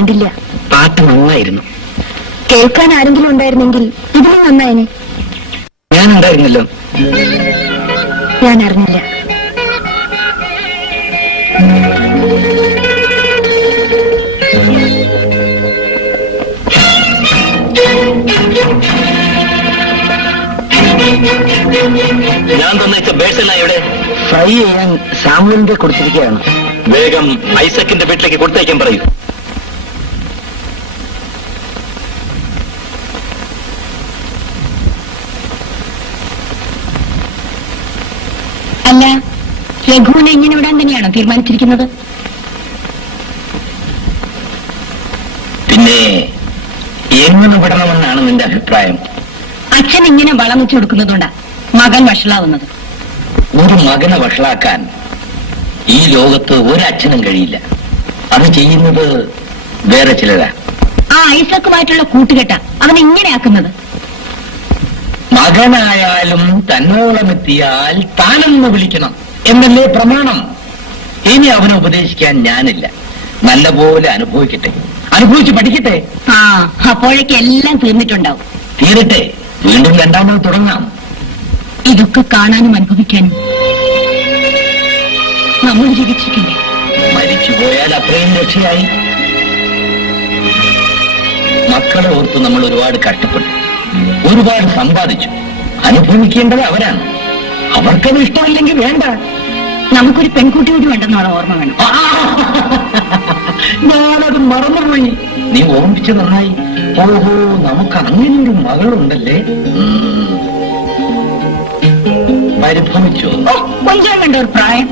കണ്ടില്ല. പാട്ട് നന്നായിരുന്നു. കേൾക്കാൻ ആരെങ്കിലും ഉണ്ടായിരുന്നെങ്കിൽ ഇതിലും നന്നായിനെ. ഞാനുണ്ടായിരുന്നല്ലോ. ഞാൻ അറിഞ്ഞില്ല. ഞാൻ തന്നേച്ച ബേഴ്സെല്ലാം ഇവിടെ ഫ്രൈ ചെയ്യാൻ സാമുലിന്റെ കൊടുത്തിരിക്കുകയാണ്. വേഗം ഐസക്കിന്റെ വീട്ടിലേക്ക് കൊടുത്തേക്കാൻ പറയൂ. അല്ല, രഘുവിനെ ഇങ്ങനെ വിടാൻ തന്നെയാണോ തീരുമാനിച്ചിരിക്കുന്നത്? പിന്നെ എങ്ങനെ വിടണമെന്നാണ് നിന്റെ അഭിപ്രായം? അച്ഛൻ ഇങ്ങനെ വളം വെച്ചു കൊടുക്കുന്നതുകൊണ്ടാ മകൻ വഷളാവുന്നത്. ഒരു മകനെ വഷളാക്കാൻ ഈ ലോകത്ത് ഒരച്ഛനും കഴിയില്ല. അത് ചെയ്യുന്നത് വേറെ ചിലരാ. ആ ഐസക്കുമായിട്ടുള്ള കൂട്ടുകെട്ട അവൻ ഇങ്ങനെ ആക്കുന്നത്. മകനായാലും തന്നോളമെത്തിയാൽ താനെന്ന് വിളിക്കണം എന്നല്ലേ പ്രമാണം. ഇനി അവനെ ഉപദേശിക്കാൻ ഞാനില്ല. നല്ലപോലെ അനുഭവിക്കട്ടെ, അനുഭവിച്ച് പഠിക്കട്ടെ. ആ, അപ്പോഴേക്ക് എല്ലാം തീർന്നിട്ടുണ്ടാവും. തീരട്ടെ, വീണ്ടും രണ്ടാമത് തുടങ്ങാം. ഇതൊക്കെ കാണാനും അനുഭവിക്കാനും നമ്മൾ ജീവിച്ചിരിക്കില്ലേ? മരിച്ചുപോയാൽ അത്രയും രക്ഷയായി. മക്കളെ ഓർത്ത് നമ്മൾ ഒരുപാട് കഷ്ടപ്പെട്ടു, ഒരുപാട് സമ്പാദിച്ചു. അനുഭവിക്കേണ്ടത് അവരാണ്. അവർക്കത് ഇഷ്ടമില്ലെങ്കിൽ വേണ്ട. നമുക്കൊരു പെൺകുട്ടി കൂടി വേണ്ടെന്നാണ് ഓർമ്മ വേണം. ഞാനത് മറന്നുപോയി. നീ ഓർമ്മിച്ചു നന്നായി. ഓഹോ, നമുക്ക് അങ്ങനെയൊരു മകളുണ്ടല്ലേ. പരിഭവിച്ചോ? കൊഞ്ചാൻ വേണ്ട ഒരു പ്രായം.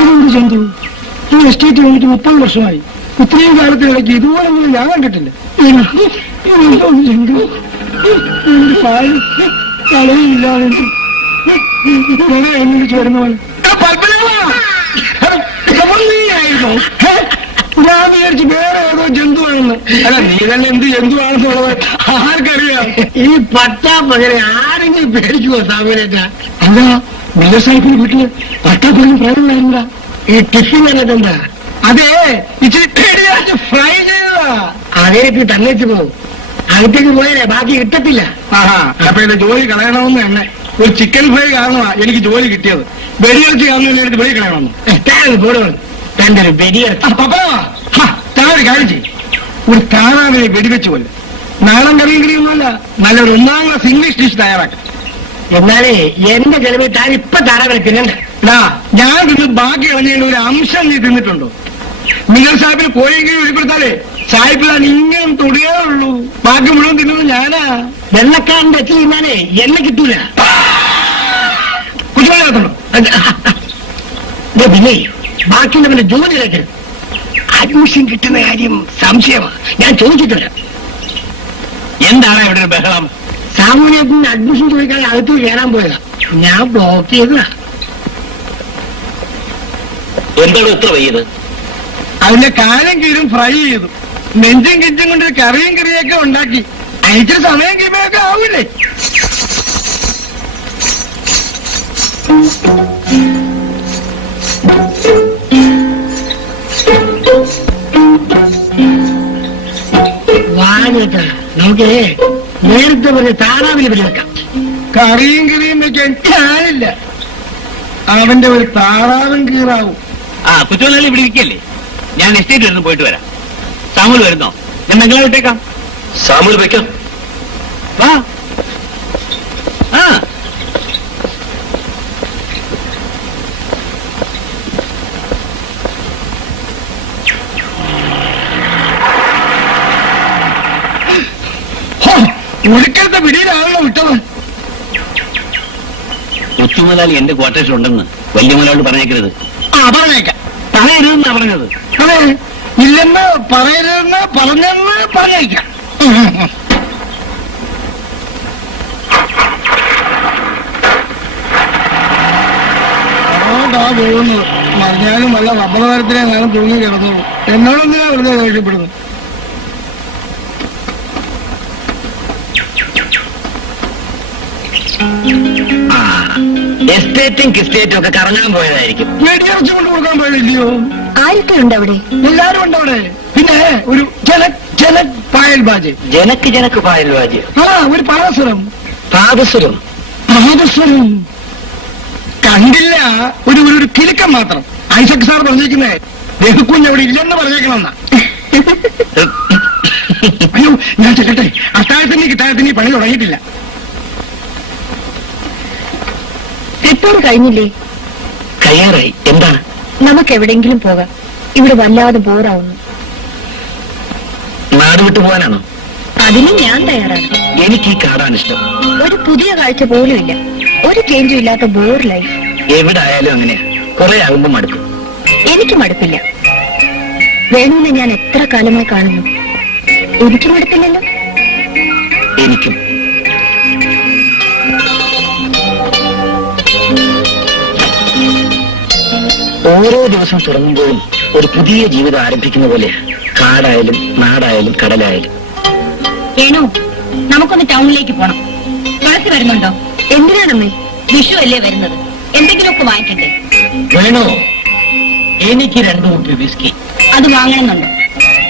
ഇതെന്ത് ചന്തു, ഈ എസ്റ്റേറ്റ് കഴിഞ്ഞിട്ട് 30 വർഷമായി. ഇത്രയും കാലത്തിനിടയ്ക്ക് ഇതുപോലൊന്നും ഞാൻ കണ്ടിട്ടില്ല. ചന്തു, എന്റെ പാല് കളയില്ലാതെ എന്നിച്ച് വരുന്ന പോലെ ഞാൻ വിചാരിച്ച് വേറെ ഏതോ ജന്തുവാണെന്ന്. അല്ല, നീ തന്നെ എന്ത് ജന്തുവാണെന്നുള്ളത് ആർക്കറിയാം? ഈ പട്ടാപ്പകരെ ആരെങ്കിലും പേടിക്കുമോ സാമൂനേറ്റ? അല്ല, മില്ലർ സാഹിബിന്റെ വീട്ടില് പട്ടാപ്പകരം പ്രായമുണ്ടായിരുന്നാ ഈ ടിഫിൻ എന്താ? അതെ, ഇച്ചിരി ഫ്രൈ ചെയ്തതാ. അതേക്ക് തന്നേച്ചു പോകും. അകത്തേക്ക് പോയാലേ ബാക്കി കിട്ടത്തില്ല. ആഹാ, അപ്പൊ എന്റെ ജോലി കളയണമെന്ന് തന്നെ. ഒരു ചിക്കൻ ഫ്രൈ കാരണമാ എനിക്ക് ജോലി കിട്ടിയത്. വെടിയിറച്ചി കാണുന്ന എനിക്ക് വെളി കളയണമെന്ന് പോടുന്നു. തന്റെ ഒരു വെടിയിറച്ചി താഴെ കാര്യം ചെയ്യും. ഒരു താറാവിനെ വെടിവെച്ച് കൊല്ലും. നാടൻ കറിയും കറിയൊന്നുമല്ല, നല്ലൊരു 1ാം ക്ലാസ് ഇംഗ്ലീഷ് ഡിഷ് തയ്യാറാക്കാം. എന്നാലേ എന്റെ ചെലവിൽ താൻ ഇപ്പൊ താറാവിനെ തിന്നണ്ട. ഞാൻ തിന്ന് ബാക്കി കളഞ്ഞ ഒരു അംശം നീ തിന്നിട്ടുണ്ടോ? മിന്നൽ സാഹിബിന് കോഴിയെങ്കിലും വെളിപ്പെടുത്താലേ സാഹിബ് താൻ ഇങ്ങനെ തൊടുകയേ ഉള്ളൂ. ബാക്കി മുഴുവൻ തിന്നുന്നത് ഞാനാ. വെള്ളക്കാരന്റെ അച്ഛൻ തിന്നാനേ എന്നെ കിട്ടൂല. കുറ്റമാകത്തുള്ളൂ. പിന്നെ ബാക്കിയുള്ളവന്റെ ജോലി കേൾക്കരുത്. അഡ്മിഷൻ കിട്ടുന്ന കാര്യം സംശയമാണ്. ഞാൻ ചോദിച്ചിട്ടില്ല. എന്താണ് ഇവിടെ ഒരു ബഹളം? സാമൂഹ്യത്തിന് അഡ്മിഷൻ ചോദിക്കാതെ അകത്ത് കയറാൻ പോയതാ. ഞാൻ ബ്ലോക്ക് ചെയ്തതാ. എന്താണ് ഇത്ര വയ്യത്? അതിന്റെ കാലം കീഴും ഫ്രൈ ചെയ്തു. നെഞ്ചും കിഞ്ചും കൊണ്ട് കറിയും കറിയൊക്കെ ഉണ്ടാക്കി. അയച്ചിട്ട് സമയം കഴിയുമ്പോഴൊക്കെ ആവില്ലേ? വാങ്ങിട്ടാ നമുക്ക് നേരത്തെ പറഞ്ഞ താറാവിന് വെക്കാം. കറിയും കറിയും വെക്കാൻ ഞാനില്ല. അവന്റെ ഒരു താറാവും കീറാവും. ആ, കുറ്റവാളി ഇവിടെ ഇരിക്കല്ലേ? ഞാൻ എസ്റ്റേറ്റ് വരുന്നു, പോയിട്ട് വരാം. സാമുൽ വരുന്നോ? ഞാൻ ബംഗ്ലാവ് ഇട്ടേക്കാം. സാമുൽ വെക്കാം. വാ. ആ, ഒടുക്കത്തെ പിടിയിലാണല്ലോ വിട്ടത്. കൊച്ചുമുതലാളി എന്റെ ക്വാർട്ടേഴ്സ് ഉണ്ടെന്ന് വലിയ മുതലാളി പറഞ്ഞേക്കരുത്. പറഞ്ഞേക്കാം. പറയരുതെന്നാ പറഞ്ഞത്. അതെ, ഇല്ലെന്ന് പറയരുതെന്ന് പറഞ്ഞെന്ന് പറഞ്ഞേക്കാം. പോകുന്നത് മറിഞ്ഞാലും വല്ല റബ്ബർ ഞാനും തൂങ്ങി കിടന്നോളൂ. എന്നോടൊന്നിനാ വെറുതെ ദേഷ്യപ്പെടുന്നു. ആ എസ്റ്റേറ്റും കിസ്റ്റേറ്റും ഒക്കെ കറങ്ങാൻ പോയതായിരിക്കും. വെടിയിറച്ചി കൊണ്ട് കൊടുക്കാൻ പോയില്ലയോ? ആരൊക്കെ ഉണ്ട് അവിടെ? എല്ലാരും ഉണ്ട് അവിടെ. പിന്നെ ഒരു ജനക് പായൽ ബാജ്. ജനക്ക് പായൽവാജ്. ഒരു പാദസരം. പാദസരം കണ്ടില്ല. ഒരു കിലുക്കം മാത്രം. ഐസക് സാർ പറഞ്ഞേക്കുന്നേ രഘുക്കുഞ്ഞ് അവിടെ ഇല്ലെന്ന് പറഞ്ഞേക്കണമെന്നാ. അയ്യോ ഞാൻ ചെല്ലട്ടെ. അത്താഴത്തിന് പണി തുടങ്ങിയിട്ടില്ല. റിപ്പോർട്ട് കഴിഞ്ഞില്ലേ? കയ്യാറായി. എന്താ? നമുക്ക് എവിടെയെങ്കിലും പോകാം. ഇവിടെ വല്ലാതെ ബോറാവുന്നു. നാട് വിട്ടു പോകാനാണോ? അതിന് ഞാൻ തയ്യാറാണ്. എനിക്ക് ഈ കാടാണ് ഇഷ്ടം. ഒരു പുതിയ കാഴ്ച പോലും ഇല്ല. ഒരു ചേഞ്ചും ഇല്ലാത്ത ബോർ ലൈഫ്. എവിടെ ആയാലും അങ്ങനെയാ. കുറെ ആകുമ്പോ മടുക്കും. എനിക്ക് മടുപ്പില്ല. വേണുവിനെ ഞാൻ എത്ര കാലമായി കാണുന്നു. എനിക്ക് മടുപ്പില്ലല്ലോ. എനിക്കും. ഓരോ ദിവസം തുടങ്ങുമ്പോഴും ഒരു പുതിയ ജീവിതം ആരംഭിക്കുന്ന പോലെ കാടായാലും നാടായാലും കടലായാലും. വേണു, നമുക്കൊന്ന് ടൗണിലേക്ക് പോണം. തുളസി വരുന്നുണ്ടോ? എന്തിനാണമ്മേ? വിഷു അല്ലേ വരുന്നത്. എന്തെങ്കിലുമൊക്കെ വാങ്ങിക്കണ്ടേ? വേണോ? എനിക്ക് 2 കുപ്പി വിസ്കി. അത് വാങ്ങണമെന്നുണ്ടോ?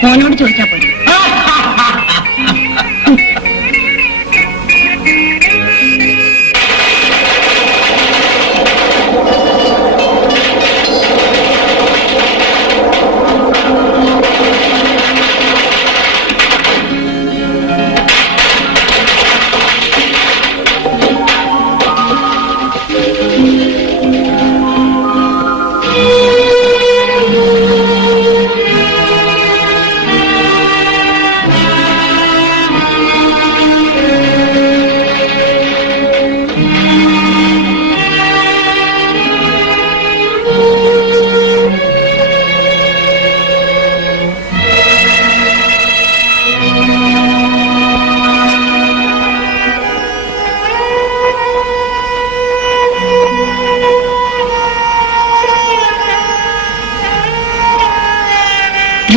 മോനോട് ചോദിച്ചാ പോയി.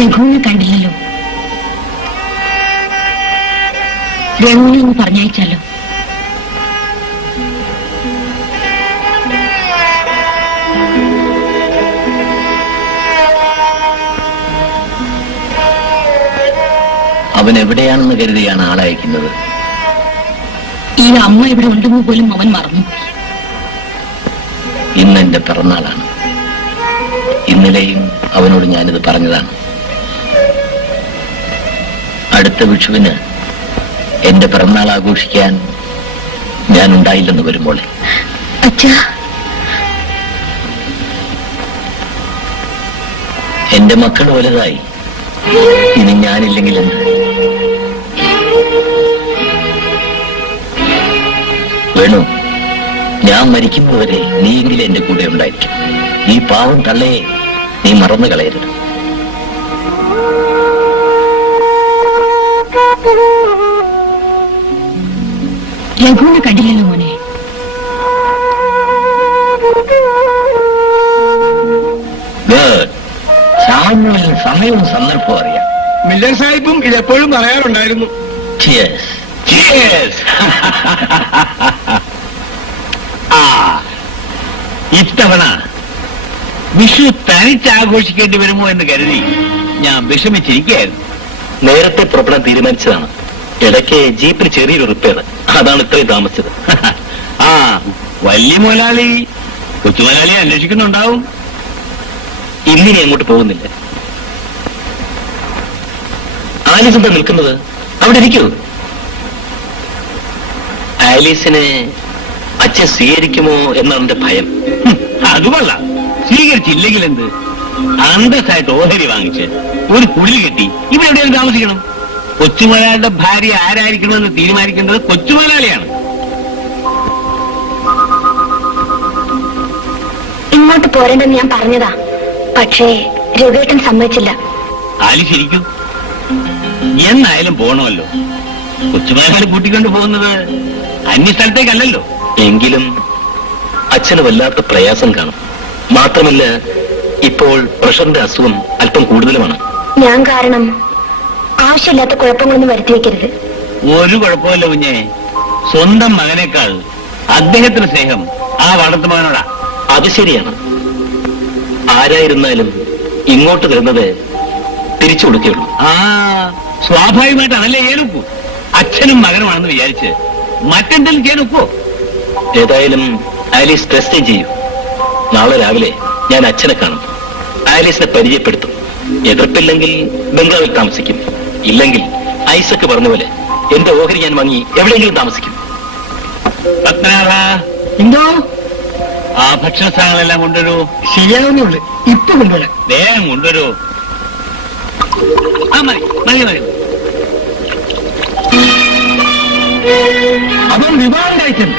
രഘുവിനെ കണ്ടില്ലല്ലോ. രഘുവിനെ ഒന്ന് പറഞ്ഞയച്ചാലോ? അവൻ എവിടെയാണെന്ന് കരുതിയാണ് ആളയക്കുന്നത്. ഈ അമ്മ ഇവിടെ ഉണ്ടെന്ന് പോലും അവൻ മറന്നു. ഇന്ന് എന്റെ പിറന്നാളാണ്. ഇന്നലെയും അവനോട് ഞാനിത് പറഞ്ഞതാണ്. അടുത്ത വിഷുവിന് എന്റെ പിറന്നാൾ ആഘോഷിക്കാൻ ഞാൻ ഉണ്ടായില്ലെന്ന് വരുമ്പോൾ അച്ഛാ, എന്റെ മക്കൾ വലുതായി. ഇനി ഞാനില്ലെങ്കിൽ എന്ത്? വേണു, ഞാൻ മരിക്കുന്നതുവരെ നീയെങ്കിലും എന്റെ കൂടെ ഉണ്ടായിരിക്കും. ഈ പാവം തള്ളയെ നീ മറന്നു കളയരുത്. രഘുവിനെ കണ്ടില്ലല്ലോ മോനെ. സാമുവലിന് സമയവും സന്ദർഭവും അറിയാം. മില്ലർ സാഹിബും ഇതെപ്പോഴും പറയാറുണ്ടായിരുന്നു. Cheers. Cheers. ഇത്തവണ വിഷു തനിച്ചാഘോഷിക്കേണ്ടി വരുമോ എന്ന് കരുതി ഞാൻ വിഷമിച്ചിരിക്കുകയായിരുന്നു. നേരത്തെ പുറപ്പെടാൻ തീരുമാനിച്ചതാണ്. ഇടയ്ക്ക് ജീപ്പിന് ചെറിയൊരു റിപ്പയർ, അതാണ് ഇത്രയും താമസിച്ചത്. വലിയ മുതലാളി കൊച്ചു മുതലാളിയെ അന്വേഷിക്കുന്നുണ്ടാവും. ഇന്നിനി അങ്ങോട്ട് പോകുന്നില്ല. ആലീസ് എന്താ നിൽക്കുന്നത്? അവിടെ ഇരിക്കൂ. ആലീസിനെ അച്ഛൻ സ്വീകരിക്കുമോ എന്നാണ് എന്റെ ഭയം. അത് കൊള്ളാം. സ്വീകരിച്ചില്ലെങ്കിൽ എന്ത്? അന്തസ്സായിട്ട് ഓഹരി വാങ്ങിച്ച് ഒരു കുടിൽ കെട്ടി ഇവിടെ എവിടെയും താമസിക്കണം. കൊച്ചുമലയാളിയുടെ ഭാര്യ ആരായിരിക്കണമെന്ന് തീരുമാനിക്കേണ്ടത് കൊച്ചുമലയാളിയാണ്. ഇങ്ങോട്ട് പോരേണ്ടെന്ന് ഞാൻ പറഞ്ഞതാ, പക്ഷേ രഘുവേട്ടൻ സമ്മതിച്ചില്ല. ആലി ശരിക്കും എന്നായാലും പോണമല്ലോ. കൊച്ചുമലയാളി കൂട്ടിക്കൊണ്ട് പോകുന്നത് അന്യ സ്ഥലത്തേക്കല്ലല്ലോ. എങ്കിലും അച്ഛന് വല്ലാത്ത പ്രയാസം കാണും. മാത്രമല്ല ഇപ്പോൾ പ്രഷറിന്റെ അസുഖം അല്പം കൂടുതലുമാണ്. ഞാൻ കാരണം ആവശ്യമില്ലാത്ത കുഴപ്പങ്ങളൊന്നും വരുത്തി വെക്കരുത്. ഒരു കുഴപ്പമില്ല കുഞ്ഞെ. സ്വന്തം മകനേക്കാൾ അദ്ദേഹത്തിന് സ്നേഹം ആ വളർത്തുമകനോടാ. അത് ശരിയാണ്. ആരായിരുന്നാലും ഇങ്ങോട്ട് വരുന്നത് തിരിച്ചു കൊടുക്കുകയുള്ളൂ. ആ സ്വാഭാവികമായിട്ടാണല്ലേ ചെയ്യാനൊക്കൂ. അച്ഛനും മകനുമാണെന്ന് വിചാരിച്ച് മറ്റെന്തെങ്കിലും ചെയ്യാനൊക്കോ? ഏതായാലും ആലീസ് ടെസ്റ്റ് ചെയ്യൂ. നാളെ രാവിലെ ഞാൻ അച്ഛനെ കാണും. ആലീസിനെ പരിചയപ്പെടുത്തും. എതിർപ്പില്ലെങ്കിൽ ബംഗാളിൽ താമസിക്കും. ഇല്ലെങ്കിൽ ഐസക്ക് പറഞ്ഞ പോലെ എന്റെ ഓഹരി ഞാൻ വാങ്ങി എവിടെയെങ്കിലും താമസിക്കും. പത്മനാഭ, എന്തോ ആ ഭക്ഷണ സാധനങ്ങളെല്ലാം കൊണ്ടുവരൂ. ശരിയാവുന്നേ ഉള്ളു. ഇപ്പൊ കൊണ്ടുവരാം. വേഗം കൊണ്ടുവരൂ. ആ മതി മതി മതി. അവൻ വിവാഹം കഴിച്ചത്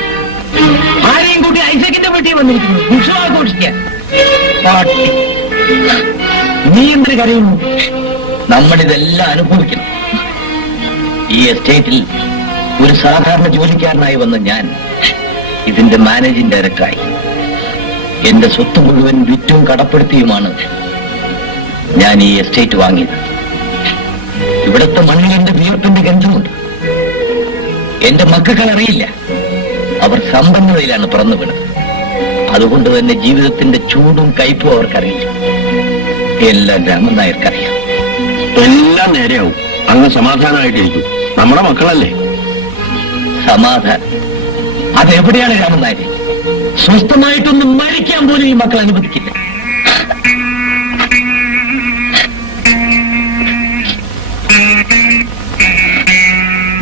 ആരെയും കൂട്ടി ഐസക്കിന്റെ വീട്ടിൽ വന്നിരിക്കുന്നു. ഉത്സവാഘോഷിക്കാൻ. നീ എന്തിനു കരയുന്നു? നമ്മളിതെല്ലാം അനുഭവിക്കണം. ഈ എസ്റ്റേറ്റിൽ ഒരു സാധാരണ ജോലിക്കാരനായി വന്ന ഞാൻ ഇതിന്റെ മാനേജിംഗ് ഡയറക്ടറായി. എന്റെ സ്വത്ത് മുഴുവൻ വിറ്റും കടപ്പെടുത്തിയുമാണ് ഞാൻ ഈ എസ്റ്റേറ്റ് വാങ്ങിയത്. ഇവിടുത്തെ മണ്ണിൽ എന്റെ വിയർപ്പിന്റെ ഗന്ധമുണ്ട്. എന്റെ മക്കൾ അറിയില്ല. അവർ സമ്പന്നതയിലാണ് പിറന്നു വീണത്. അതുകൊണ്ട് തന്നെ ജീവിതത്തിന്റെ ചൂടും കയ്പും അവർക്കറിയില്ല. എല്ലാം രാമൻ നായർക്കറിയാം. എല്ലാം നേരെയാവും. അങ്ങ് സമാധാനമായിട്ടിരിക്കും. നമ്മുടെ മക്കളല്ലേ. സമാധാനം അതെവിടെയാണ് രാമൻ നായർ? സ്വസ്ഥമായിട്ടൊന്നും മരിക്കാൻ പോലും ഈ മക്കൾ അനുവദിക്കില്ല.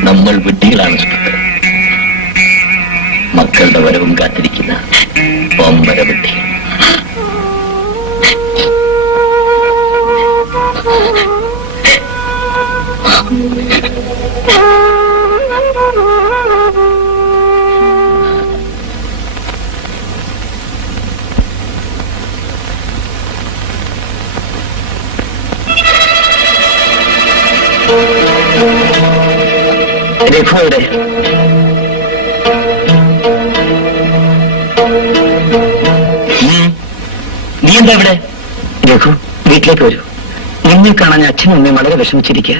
നമ്മൾ വിഡ്ഢികളാണ് സുഹൃത്ത്. മക്കളുടെ വരവും കാത്തിരിക്കുന്ന പമ്പര വിഡ്ഢികൾ. രഘുവിടെ നീ എന്താ ഇവിടെ? രഘു, വീട്ടിലേക്ക് വരൂ. നിന്നെ കാണാൻ അച്ഛനും അമ്മയും വളരെ വിഷമിച്ചിരിക്കുക.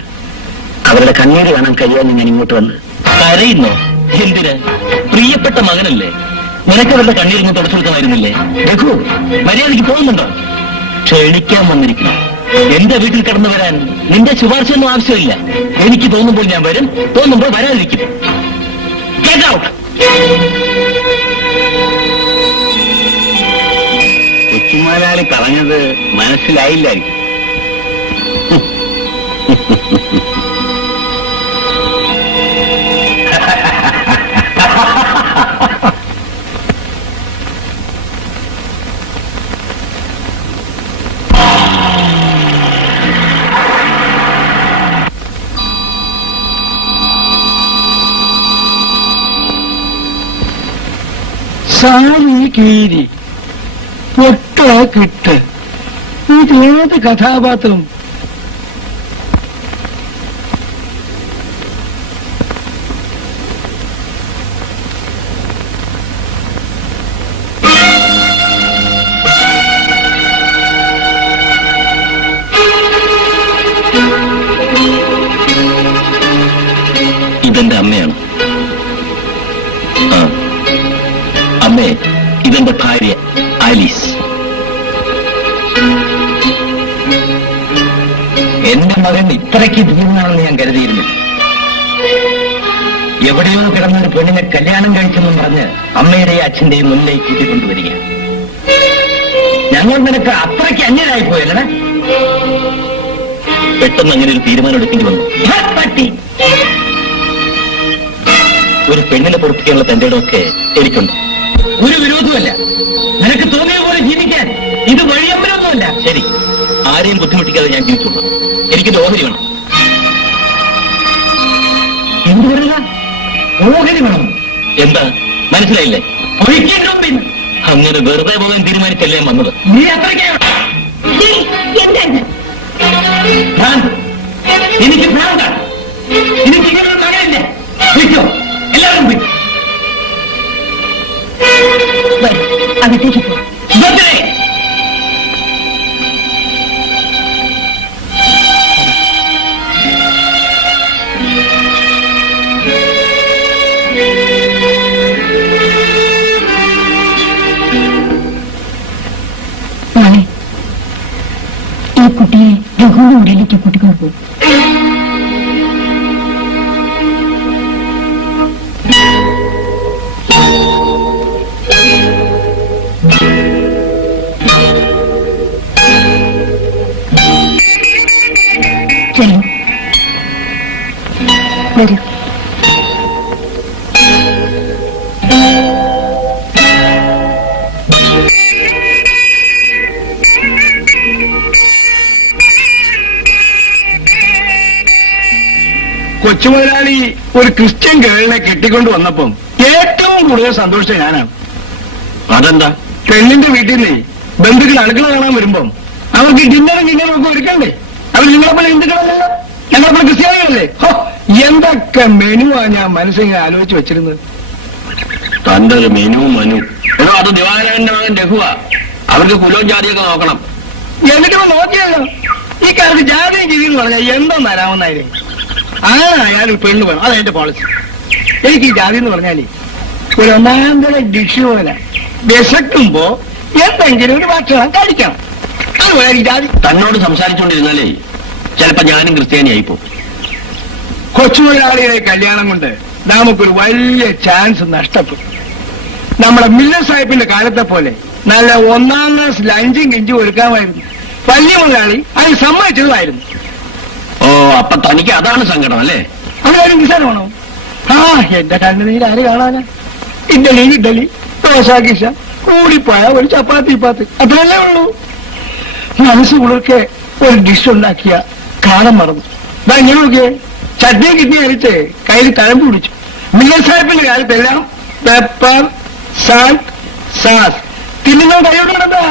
അവരുടെ കണ്ണീര് കാണാൻ കഴിയാതെ ഞാൻ ഇങ്ങോട്ട് വന്ന്. കരയുന്നോ? എന്തിന്? പ്രിയപ്പെട്ട മകനല്ലേ. നിനക്ക് അവരുടെ കണ്ണീരിന് തുടച്ചു കൊടുക്കാമായിരുന്നില്ലേ? രഘു, മര്യാദയ്ക്ക് പോകുന്നുണ്ടോ? ക്ഷണിക്കാൻ വന്നിരിക്കുന്നു. എന്റെ വീട്ടിൽ കടന്നു വരാൻ നിന്റെ ശുപാർശയൊന്നും ആവശ്യമില്ല. എനിക്ക് തോന്നുമ്പോൾ ഞാൻ വരും, തോന്നുമ്പോൾ വരാതിരിക്കും. Get out! കൊച്ചുമാലാളി പറഞ്ഞത് മനസ്സിലായില്ലായിരിക്കും. സാരി കീരി പൊട്ട കിട്ട്. ഇതേത് കഥാപാത്രം? ഇതെന്റെ അമ്മയാണ്. അമ്മേ, ഇതെന്റെ ഭാര്യ ആലീസ്. എന്റെ മകൻ ഇത്രയ്ക്ക് ധീരനാണെന്ന് ഞാൻ കരുതിയിരുന്നു. എവിടെയോ കിടന്നൊരു പെണ്ണിനെ കല്യാണം കഴിച്ചെന്നും പറഞ്ഞ് അമ്മയുടെയും അച്ഛന്റെയും മുന്നിലേക്ക് കൂട്ടിക്കൊണ്ടുവരിക. ഞങ്ങൾ നിനക്ക് അത്രയ്ക്ക് അന്യരായി പോയല്ലേ? പെട്ടെന്ന് അങ്ങനെ ഒരു തീരുമാനം എടുക്കേണ്ടി വന്നു. പട്ടി, ഒരു പെണ്ണിനെ പൊറപ്പിക്കാനുള്ള തന്റെ ഇടമൊക്കെ എനിക്കുണ്ട്. ഒരു വിരോധമല്ല. നിനക്ക് തോന്നിയ പോലെ ജീവിക്കാൻ ഇത് വഴിയമ്പലമൊന്നുമല്ല. ശരി, ആരെയും ബുദ്ധിമുട്ടിക്കാതെ ഞാൻ ജീവിച്ചുള്ളൂ. എനിക്കിത് ഓഹരി വേണം. എന്ത് പറയുക? ഓഹരി വേണം? എന്താ മനസ്സിലായില്ലേ? ഒഴിക്കേണ്ട. അങ്ങനെ വെറുതെ പോകാൻ തീരുമാനിച്ചല്ലേ ഞാൻ വന്നത്. നീ അത്രയ്ക്ക് എനിക്ക് ഭ്രാന്താണ്. എനിക്ക് ഇങ്ങനൊരു മകനില്ല. വിളിച്ചോ, എല്ലാവരും പോയി. അകത്തേക്ക് പോ. വീട്ടിലേക്ക് കൂട്ടിക്കൊണ്ടു പോകും. ചെല്ലു, വരൂ. കൊച്ചുമുതലാളി ഒരു ക്രിസ്ത്യൻ ഗേളിനെ കെട്ടിക്കൊണ്ട് വന്നപ്പം ഏറ്റവും കൂടുതൽ സന്തോഷിച്ച ഞാനാണ്. അതെന്താ? പെണ്ണിന്റെ വീട്ടിൽ നിന്ന് ബന്ധുക്കൾ അടുക്കള കാണാൻ വരുമ്പം അവർക്ക് ഡിന്നറും ഡിന്നറും ഒക്കെ ഒരുക്കണ്ടേ? അവർ നിങ്ങളെപ്പോലെ ഹിന്ദുക്കളല്ലല്ലോ, ഞങ്ങളെപ്പോലെ ക്രിസ്ത്യാനികളല്ലേ. എന്തൊക്കെ മെനുവാ ഞാൻ മനസ്സിങ്ങനെ ആലോചിച്ച് വെച്ചിരുന്നത്. തന്റെ ഒരു മെനു എടോ, അത് ദിവാകരന്റെ മകൻ രഘുവ. അവർക്ക് കുലവും ജാതിയൊക്കെ നോക്കണം. എന്നിട്ടിപ്പോ നോക്കിയല്ലോ, ഈ കാലത്ത് ജാതിയും ജീവിന്ന് പറഞ്ഞാൽ എന്തോ തരാമെന്നായിരുന്നു. ആയാലും പെണ്ണ് വേണം, അതെന്റെ പോളിസി. എനിക്ക് ഈ ജാതി എന്ന് പറഞ്ഞാലേ ഒരു ഒന്നാന്തര ഡിഷ് പോലെ വിശക്കുമ്പോ എന്തെങ്കിലും ഒരു ഭക്ഷണം കഴിക്കണം. അതുപോലെ ഈ ജാതി. തന്നോട് സംസാരിച്ചുകൊണ്ടിരുന്നാലേ ചിലപ്പോ ഞാനും ക്രിസ്ത്യാനിയായിപ്പോ. കൊച്ചുമുതലാളിയുടെ കല്യാണം കൊണ്ട് നമുക്കൊരു വലിയ ചാൻസ് നഷ്ടപ്പെട്ടു. നമ്മുടെ മില്ലർ സാഹിബിന്റെ കാലത്തെ പോലെ നല്ല ഒന്നാം ക്ലാസ് ലഞ്ചും കിഞ്ചും ഒരുക്കാമായിരുന്നു. വലിയ മുതലാളി അത് സമ്മതിച്ചതായിരുന്നു. ഓ, അപ്പൊ തനിക്ക് അതാണ് സങ്കടം അല്ലേ? അതാരും നിസാരമാണോ? എന്റെ കണ്ണുനീര് ആര് കാണാനാ? ഇഡലി ദോശ കിശ കൂടിപ്പോയ ഒരു ചപ്പാത്തി പാത്ത് അത്രയല്ലേ ഉള്ളൂ. മനസ്സ് കുളിർക്കെ ഒരു ഡിഷ് ഉണ്ടാക്കിയ കാലം മറന്നു. ഇങ്ങനെ നോക്കിയേ, ചട്നി കിഡ്നി അരിച്ച് കയ്യിൽ തഴമ്പ് പിടിച്ചു. മില്ലർ സാഹിബിന്റെ കാലത്തെല്ലാം പെപ്പർ സാൾട്ട് സാസ് തിന്നുന്ന കൈയോടെന്താ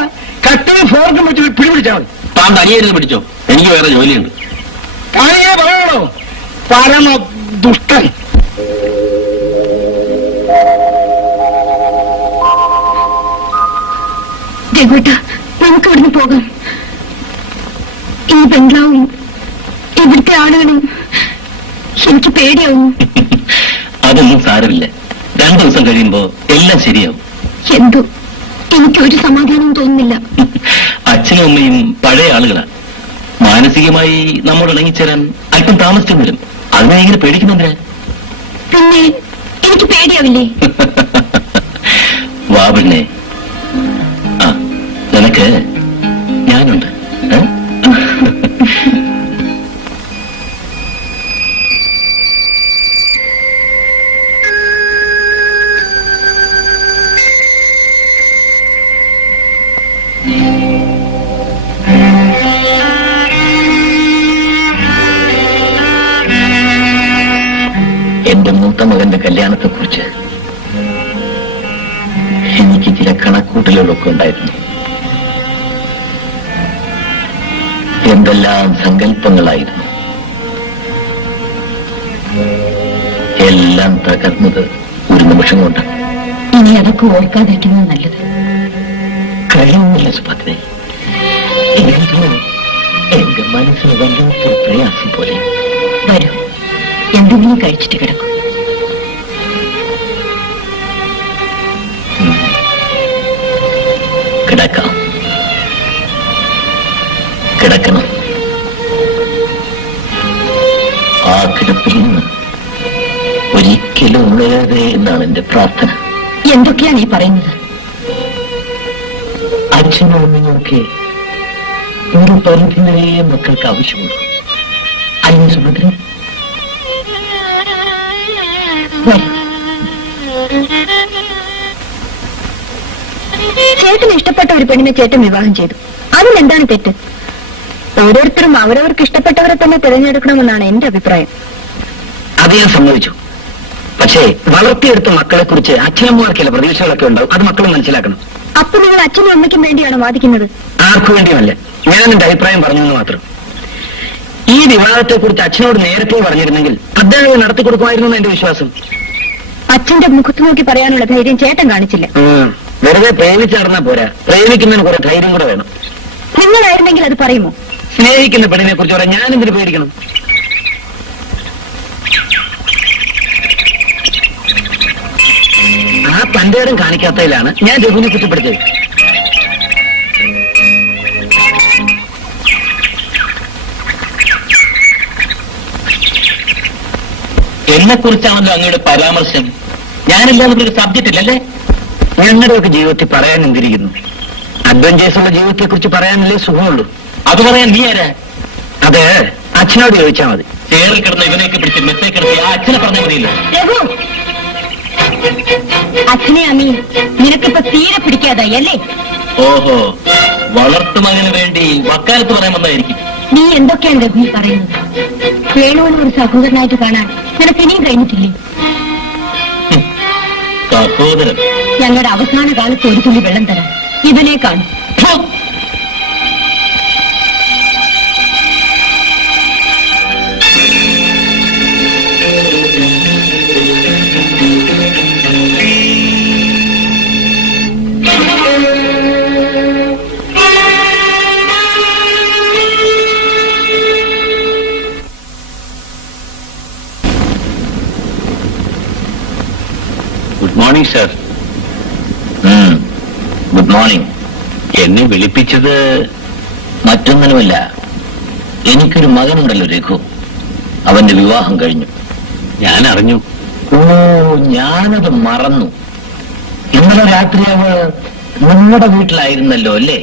കട്ടും ഫോർക്കും വെച്ച് പിടിപിടിച്ചാൽ മതി. താൻ തനിയായിരുന്നു പിടിച്ചോ, എനിക്ക് വേറെ ജോലിയുണ്ട്. കാണിയെ പറയണോ പരമ ദുഷ്ടൻ. രഘുട്ട, നമുക്ക് ഇവിടുന്ന് പോകാം. ഈ ബംഗ്ലാവും ഇവിടുത്തെ ആളുകളും എനിക്ക് പേടിയാവുന്നു. അതൊന്നും സാരമില്ല, 2 ദിവസം കഴിയുമ്പോ എല്ലാം ശരിയാവും. എന്തോ എനിക്കൊരു സമാധാനം തോന്നുന്നില്ല. അച്ഛനും അമ്മയും പഴയ ആളുകളാണ്. മാനസികമായി നമ്മോട് ഇണങ്ങിച്ചേരാൻ അല്പം താമസിച്ചു വരും. അതിനെ ഇങ്ങനെ പേടിക്കുന്നെന്തിനാ? പിന്നെ എനിക്ക് പേടിയാവില്ലേ? വാ പിന്നെ. ആ, നിനക്ക് ഞാനുണ്ട്. എന്റെ മൂത്ത മകന്റെ കല്യാണത്തെക്കുറിച്ച് എനിക്ക് ചില കണക്കൂട്ടലുകളൊക്കെ ഉണ്ടായിരുന്നു. എന്തെല്ലാം സങ്കല്പങ്ങളായിരുന്നു. എല്ലാം തകർന്നത് ഒരു നിമിഷം കൊണ്ട്. ഇനി അതൊക്കെ ഓർക്കാതിരിക്കുന്നത് നല്ലത്. കഴിയുന്നില്ല സുഭദ്രേ. എന്തോ എന്റെ മനസ്സിന് വല്ലാത്തൊരു പ്രയാസം പോലെ. വരൂ, എന്തെങ്കിലും കഴിച്ചിട്ട് കിടക്കും. കിടക്കാം, കിടക്കണം. ആ കിടപ്പിൽ നിന്ന് ഒരിക്കലും ഉണരരുതേ എന്നാണ് എന്റെ പ്രാർത്ഥന. എന്തൊക്കെയാണ് ഈ പറയുന്നത്? അച്ഛനും അമ്മയൊക്കെ ഒരു പരിധി വരെയേ മക്കൾക്ക് ആവശ്യമുള്ളൂ. അല്ല സുഭദ്ര? ചേട്ടന് ഇഷ്ടപ്പെട്ട ഒരു പെണ്ണിനെ ചേട്ടൻ വിവാഹം ചെയ്തു. അതിലെന്താണ് തെറ്റ്? ഓരോരുത്തരും അവരവർക്ക് ഇഷ്ടപ്പെട്ടവരെ തന്നെ തിരഞ്ഞെടുക്കണമെന്നാണ് എന്റെ അഭിപ്രായം. അത് ഞാൻ സമ്മതിച്ചു. പക്ഷേ വളർത്തിയെടുത്ത മക്കളെ കുറിച്ച് അച്ഛനമ്മമാർക്കുള്ള പ്രതീക്ഷകളൊക്കെ ഉണ്ടാവും. അത് മക്കളും മനസ്സിലാക്കണം. അപ്പൊ നിങ്ങൾ അച്ഛനും അമ്മയ്ക്കും വേണ്ടിയാണ് വാദിക്കുന്നത്? ആർക്കു വേണ്ടിയുമല്ല, ഞാൻ എന്റെ അഭിപ്രായം പറഞ്ഞു എന്ന് മാത്രം. ഈ വിവാഹത്തെ കുറിച്ച് അച്ഛനോട് നേരത്തെ പറഞ്ഞിരുന്നെങ്കിൽ അദ്ദേഹം നടത്തി കൊടുക്കുമായിരുന്നു എന്റെ വിശ്വാസം. അച്ഛന്റെ മുഖത്ത് നോക്കി പറയാനുള്ള ധൈര്യം ചേട്ടൻ കാണിച്ചില്ല. വെറുതെ പ്രേമിച്ച് നടന്നാ പോരാ, പ്രേമിക്കുന്നതിന് കുറെ ധൈര്യം കൂടെ വേണം. നിങ്ങളായിരുന്നെങ്കിൽ അത് പറയുമോ? സ്നേഹിക്കുന്ന പെണ്ണിനെ കുറിച്ച് പറയാൻ ഞാൻ എന്തിനു പേടിക്കണം? ആ തന്റേടം കാണിക്കാത്തതിലാണ് ഞാൻ രഘുവിനെ കുറ്റപ്പെടുത്തിയത്. എന്നെ കുറിച്ചാണല്ലോ അങ്ങയുടെ പരാമർശം. ഞാനില്ലാതെ ഒരു സബ്ജക്റ്റ് ഇല്ലല്ലേ? ഞങ്ങളുടെയൊക്കെ ജീവിതത്തിൽ പറയാൻ എന്തിരിക്കുന്നു? അഡ്വഞ്ചേഴ്സുള്ള ജീവിതത്തെ കുറിച്ച് പറയാനല്ലേ സുഖമുള്ളൂ. അത് പറയാൻ നീ ആരാ? അത് അച്ഛനോട് ചോദിച്ചാൽ മതി. ചേറിൽ കിടന്ന ഇവനെയൊക്കെ പിടിച്ച് മെസ്സേജ് കിടത്തി ആ അച്ഛനെ പറഞ്ഞാൽ മതിയില്ല. രഘു, അച്ഛനെ അമ്മി നിനക്കിപ്പോ തീരെ പിടിക്കാതായി അല്ലേ? ഓഹോ, വളർത്തുമകന് വേണ്ടി വക്കാലത്ത് പറയാൻ വന്നതായിരിക്കും. നീ എന്തൊക്കെയാണ് രഘു പറയുന്നത്? വേണുവിന് ഒരു സഹോദരനായിട്ട് കാണാൻ നിനക്ക് ഇനിയും കഴിഞ്ഞിട്ടില്ലേ? സഹോദരൻ? ഞങ്ങളുടെ അവസാന കാലത്ത് ഒരു തുള്ളി വെള്ളം തരാം. ഇവനെ കാണും. Good morning sir. Good morning. എന്നെ വിളിപ്പിച്ചത് മറ്റൊന്നിനുമില്ല. എനിക്കൊരു മകനുണ്ടല്ലോ രഘു. അവന്റെ വിവാഹം കഴിഞ്ഞു. ഞാൻ അറിഞ്ഞു. ഓ, ഞാനത് മറന്നു. ഇന്നലെ രാത്രി അവൾ നിങ്ങളുടെ വീട്ടിലായിരുന്നല്ലോ അല്ലേ?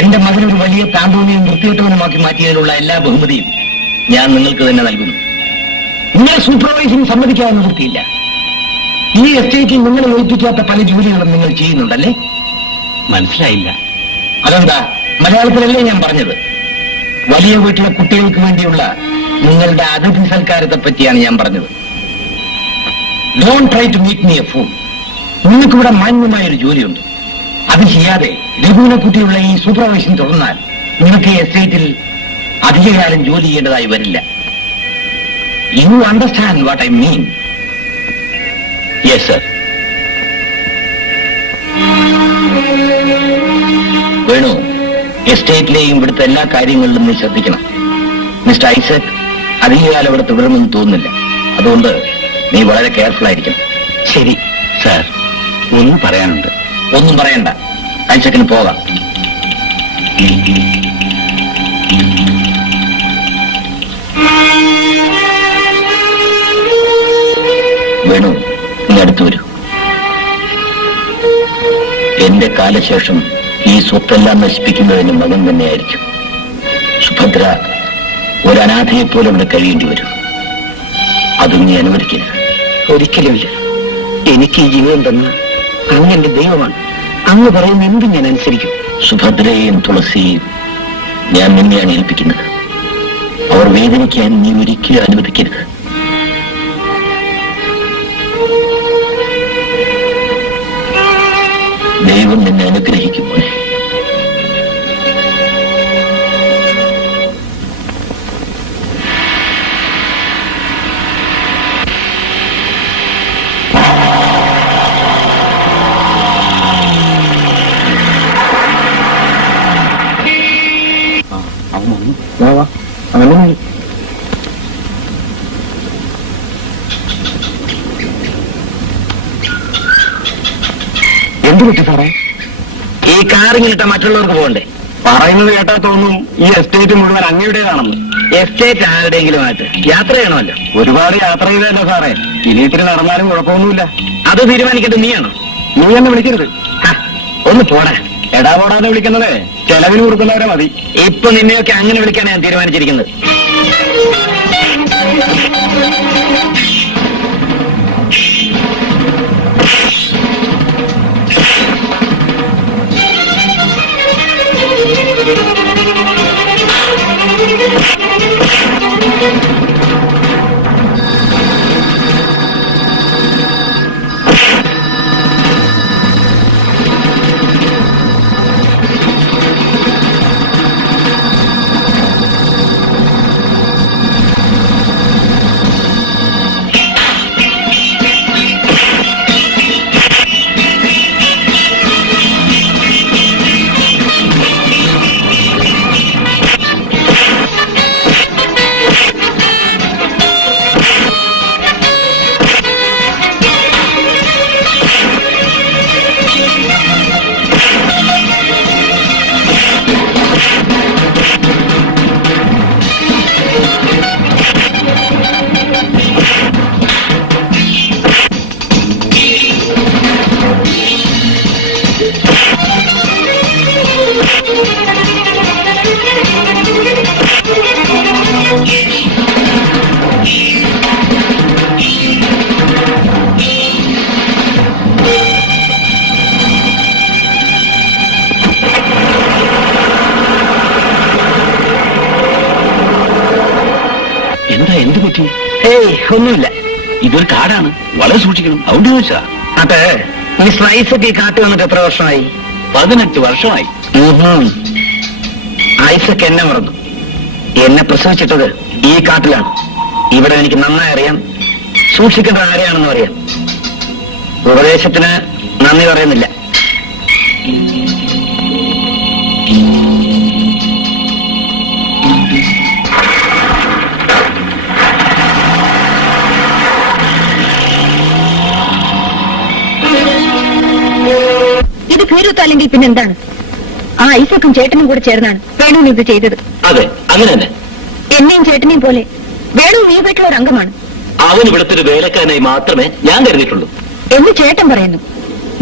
എന്റെ മകനൊരു വലിയ താന്തോന്നിയും വൃത്തികെട്ടവനുമാക്കി മാറ്റിയതിനുള്ള എല്ലാ ബഹുമതിയും ഞാൻ നിങ്ങൾക്ക് തന്നെ നൽകുന്നു. നിങ്ങളെ സൂപ്പർവൈസിംഗ് സമ്മതിക്കാതെ നിർത്തിയില്ല. ഈ എസ്റ്റേറ്റിൽ നിങ്ങളെ ഏൽപ്പിക്കാത്ത പല ജോലികളും നിങ്ങൾ ചെയ്യുന്നുണ്ടല്ലേ? മനസ്സിലായില്ല. അതെന്താ, മലയാളത്തിലല്ലേ ഞാൻ പറഞ്ഞത്? വലിയ വീട്ടിലെ കുട്ടികൾക്ക് വേണ്ടിയുള്ള നിങ്ങളുടെ അതിഥി സൽക്കാരത്തെ പറ്റിയാണ് ഞാൻ പറഞ്ഞത്. Don't try to make me a fool. നിങ്ങൾക്കിവിടെ മാന്യമായൊരു ജോലിയുണ്ട്. അത് ചെയ്യാതെ രഘുവിനെ കുട്ടിയുള്ള ഈ സൂപ്പർവൈസിംഗ് തുടർന്നാൽ നിങ്ങൾക്ക് ഈ എസ്റ്റേറ്റിൽ അധികകാലം ജോലി ചെയ്യേണ്ടതായി വരില്ല. You understand what I mean? Yes sir. Venu, എസ്റ്റേറ്റിലെയും ഇവിടുത്തെ എല്ലാ കാര്യങ്ങളിലും നീ ശ്രദ്ധിക്കണം. മിസ്റ്റർ ഐസക് അധികകാലം ഇവിടെ തുടരുമെന്ന് തോന്നുന്നില്ല. അതുകൊണ്ട് നീ വളരെ കെയർഫുൾ ആയിരിക്കണം. ശരി സാർ. ഒന്ന് പറയാനുണ്ട്. ഒന്നും പറയണ്ട, ഐസക്കിന് പോകാം. വേണു, നീ അടുത്തു വരൂ. എന്റെ കാലശേഷം ഈ സ്വത്തെല്ലാം നശിപ്പിക്കുന്നതിന് മകൻ തന്നെയായിരിക്കും. സുഭദ്ര ഒരു അനാഥയെപ്പോലെ ഇവിടെ കഴിയേണ്ടി വരും. അതും നീ അനുവദിക്കരുത്. ഒരിക്കലുമില്ല. എനിക്ക് ഈ ജീവിതം തന്ന അങ്ങ് എന്റെ ദൈവമാണ്. അങ്ങ് പറയുന്ന എന്തും ഞാൻ അനുസരിക്കും. സുഭദ്രയെയും തുളസിയെയും ഞാൻ നിന്നെയാണ് ഏൽപ്പിക്കുന്നത്. അവർ വേദനിക്കാൻ നീ ഒരിക്കലും അനുവദിക്കരുത്. ദൈവം നിന്നെ അനുഗ്രഹിക്കും മോനെ. എന്ത് പറ്റി സാറേ? ഈ കാറിങ്ങിലിട്ട മറ്റുള്ളവർക്ക് പോകണ്ടേ? പറയുന്നത് കേട്ടാ തോന്നും ഈ എസ്റ്റേറ്റ് മുഴുവൻ അങ്ങയുടേതാണെന്ന്. എസ്റ്റേറ്റ് ആരുടെയെങ്കിലും ആയിട്ട് യാത്ര ചെയ്യണമല്ലോ. ഒരുപാട് യാത്ര ചെയ്തല്ലോ സാറേ. ഇനി ഇത്തിരി നടന്നാലും കുഴപ്പമൊന്നുമില്ല. അത് തീരുമാനിക്കേണ്ടത് നീയാണോ? നീ എന്നെ വിളിക്കരുത്. ഹ, ഒന്ന് പോടാ. എടാ പോടാതെ വിളിക്കുന്നതേ ചെലവിന് കൊടുക്കുന്നവരെ മതി. ഇപ്പൊ നിന്നെയൊക്കെ അങ്ങനെ വിളിക്കാനാണ് ഞാൻ തീരുമാനിച്ചിരിക്കുന്നത്. ഒന്നുമില്ല. ഇതൊരു കാടാണ്, വളരെ സൂക്ഷിക്കണം. അതുകൊണ്ട് ചോദിച്ചാ. അതെ, മിസ്റ്റർ ഐസക് ഈ കാട്ടിൽ വന്നിട്ട് എത്ര വർഷമായി? 18 വർഷമായി. ഐസക് എന്നെ മറന്നു. എന്നെ പ്രസവിച്ചിട്ടത് ഈ കാട്ടിലാണ്. ഇവിടെ എനിക്ക് നന്നായി അറിയാം, സൂക്ഷിക്കേണ്ടത് ആരെയാണെന്നും അറിയാം. ഉപദേശത്തിന് നന്ദി പറയുന്നില്ല. ഇത് ഭീരുത്വല്ലെങ്കിൽ പിന്നെന്താണ്? ആ ഐസക്കും ചേട്ടനും കൂടെ ചേർന്നാണ് വേണുവിന് ഇത് ചെയ്തത്. അതെ, അങ്ങനെ തന്നെ. എന്നെയും ചേട്ടനെയും പോലെ വേണു ഈ വീട്ടിലൊരു അംഗമാണ്. അവൻ ഇവിടുത്തെ ഒരു വേലക്കാരനായി മാത്രമേ ഞാൻ കരുതിയിട്ടുള്ളൂ എന്ന് ചേട്ടൻ പറയുന്നു.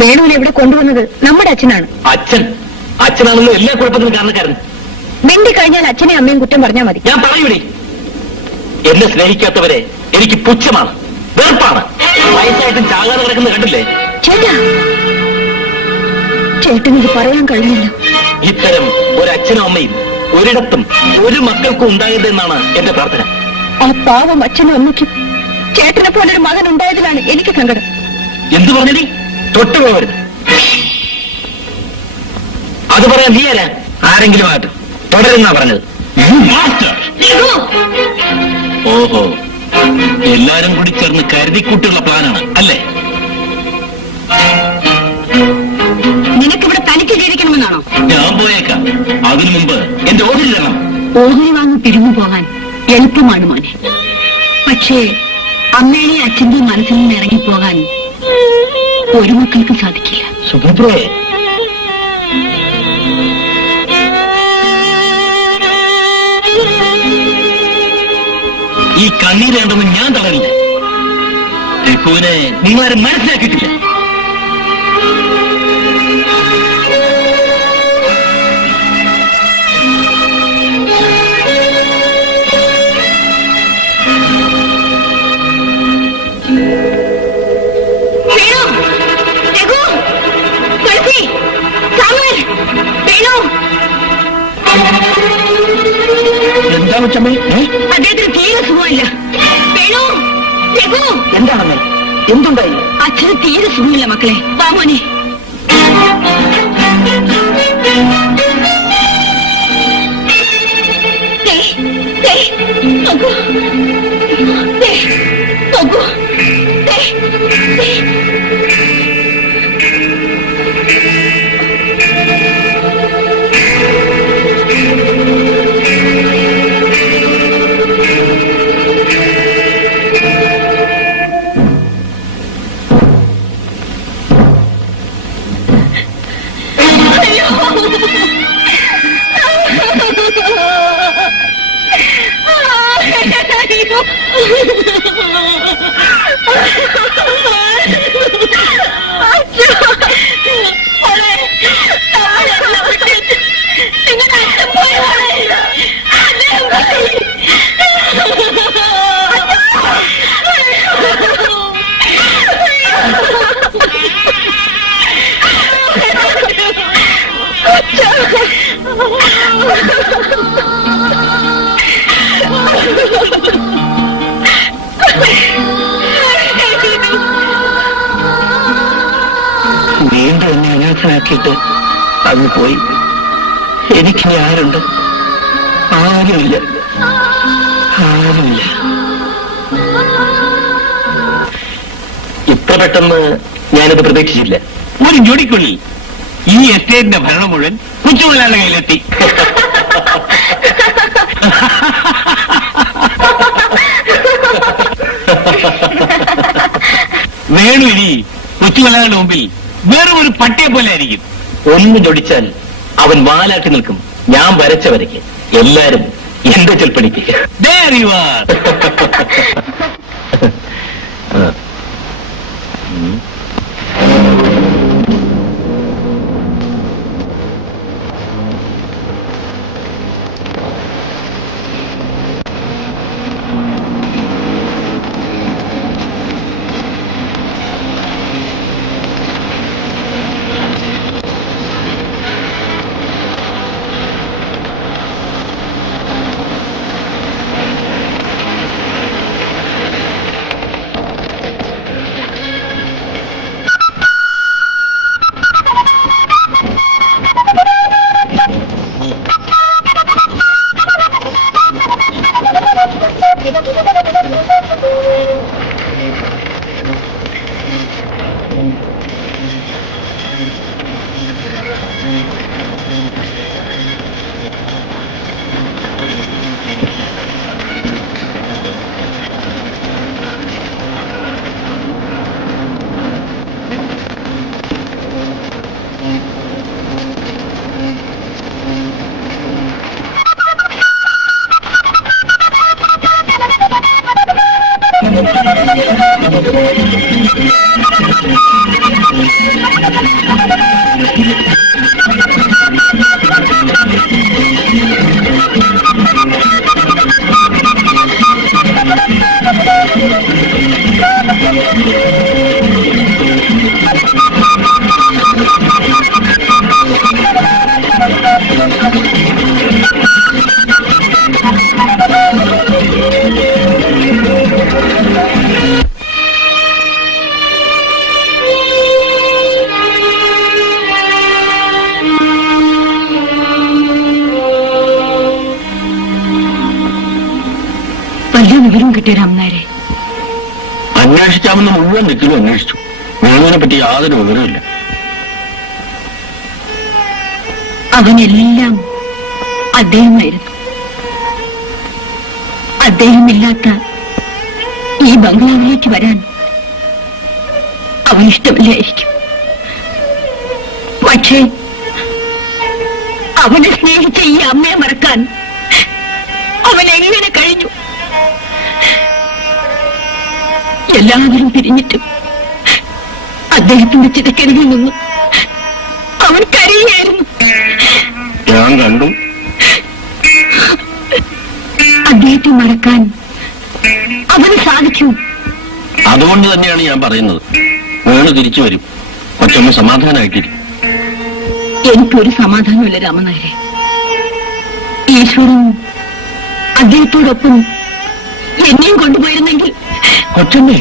വേണുവിനെ ഇവിടെ കൊണ്ടുവന്നത് നമ്മുടെ അച്ഛനാണ്. അച്ഛനാണല്ലോ എല്ലാ കുഴപ്പത്തിനും കാരണക്കാരൻ. മിണ്ടി കഴിഞ്ഞാൽ അച്ഛനെ അമ്മയും കുറ്റം പറഞ്ഞാൽ മതി. ഞാൻ പറയൂടി, എന്നെ സ്നേഹിക്കാത്തവരെ എനിക്ക് പുച്ഛമാണ്, വെറുപ്പാണ്. വയസ്സായിട്ടും ചാകാതെ കിടക്കുന്ന കണ്ടില്ലേ? ചേട്ടാ, ചേട്ടനിത് പറയാൻ കഴിഞ്ഞില്ല. ഇത്തരം ഒരു അച്ഛനും അമ്മയും ഒരിടത്തും ഒരു മക്കൾക്കും ഉണ്ടാകരുതെന്നാണ് എന്റെ പ്രാർത്ഥന. ആ പാവം അച്ഛനും അമ്മയ്ക്കും ചേട്ടനെ പോലൊരു മകൻ ഉണ്ടായതിലാണ് എനിക്ക് സങ്കടം. എന്തു പറഞ്ഞടി? തൊട്ടുപോകരുത്. അത് പറയാൻ നീ ആരാ? ആരെങ്കിലും ആകട്ടെ, തുടരുന്നാ പറഞ്ഞത്. ഓഹോ, എല്ലാരും കൂടി ചേർന്ന് കരുതിക്കൂട്ടിയുള്ള പ്ലാനാണ് അല്ലേ? നിനക്കിവിടെ തനിക്ക് ജീവിക്കണമെന്നാണോ? ഞാൻ പോയേക്കാം. അതിനു മുമ്പ് എന്റെ ഓഹരി തരണം. ഓഹരി വാങ്ങി തിരിഞ്ഞു പോകാൻ എളുപ്പമാണ് മോനെ. പക്ഷേ അമ്മയുടെയും അച്ഛന്റെയും മനസ്സിൽ നിന്ന് ഇറങ്ങിപ്പോകാൻ ഒരു മക്കൾക്ക് സാധിക്കില്ല. സുഭദ്രേ, ഈ കണ്ണീര് കണ്ടൊന്നും ഞാൻ തളരില്ല. രഘുവിനെ നിങ്ങളാരും മനസ്സിലാക്കിയിട്ടില്ല. എന്താ കൊച്ചമ്മേ? അദ്ദേഹത്തിന് തീരെ സുഖമില്ല. എന്താണെന്ന്? എന്തുണ്ടായി? അച്ഛന് തീരെ സുഖമില്ല മക്കളെ. വാമോനെ. നോക്കൂ, നോക്കൂ. വീണ്ടും എന്നെ അനാഥനാക്കിയിട്ട് അങ്ങ് പോയി. എനിക്കിനി ആരുണ്ട്? ആരുമില്ല, ആരുമില്ല. ഇത്ര പെട്ടെന്ന് ഞാനത് പ്രതീക്ഷിച്ചില്ല. ഒരു ഞൊടിക്കുള്ളിൽ ഈ എസ്റ്റേറ്റിന്റെ ഭരണം മുഴുവൻ കൊച്ചുമുതലാളുടെ കയ്യിലെത്തി. വേണു ഇനി കൊച്ചുമുതലാളുടെ മുമ്പിൽ വെറും ഒരു പട്ടിയെ പോലെ ആയിരിക്കും. ഒന്ന് ഞൊടിച്ചാൽ അവൻ വാലാട്ടി നിൽക്കും. ഞാൻ വരച്ച വരയ്ക്ക് എല്ലാരും എന്റെ ചെൽപ്പടിക്ക്. There you are. വലിയ വിവരം കിട്ടിയ രാമനാരെ. അന്വേഷിക്കാമെന്ന് മുഴുവൻ ദിക്കിലും അന്വേഷിച്ചു. വേണുവിനെ പറ്റി യാതൊരു വിവരമില്ല. അവനെല്ലാം അദ്ദേഹമായിരുന്നു. അദ്ദേഹമില്ലാത്ത ഈ ബംഗ്ലാവിലേക്ക് വരാൻ അവനിഷ്ടമില്ലായിരിക്കും. പക്ഷേ അവനെ സ്നേഹിച്ച ഈ അമ്മയെ മറക്കാൻ അവൻ എങ്ങനെ കഴിഞ്ഞു? എല്ലാവരും പിരിഞ്ഞിട്ടും അദ്ദേഹത്തിന്റെ ചിതക്കരികിൽ നിന്നും അവൻ കരയുകയായിരുന്നു. ഞാൻ കണ്ടു. അദ്ദേഹത്തെ മറക്കാൻ അവന് സാധിക്കൂ. അതുകൊണ്ട് തന്നെയാണ് ഞാൻ പറയുന്നത്, വേണു തിരിച്ചു വരും. കൊച്ചമ്മ സമാധാനമായിട്ടിരിക്കും. എനിക്കൊരു സമാധാനമില്ല രാമനായരെ. ഈശ്വരൻ അദ്ദേഹത്തോടൊപ്പം എന്നെയും കൊണ്ടുപോയിരുന്നെങ്കിൽ. കൊച്ചമ്മേ,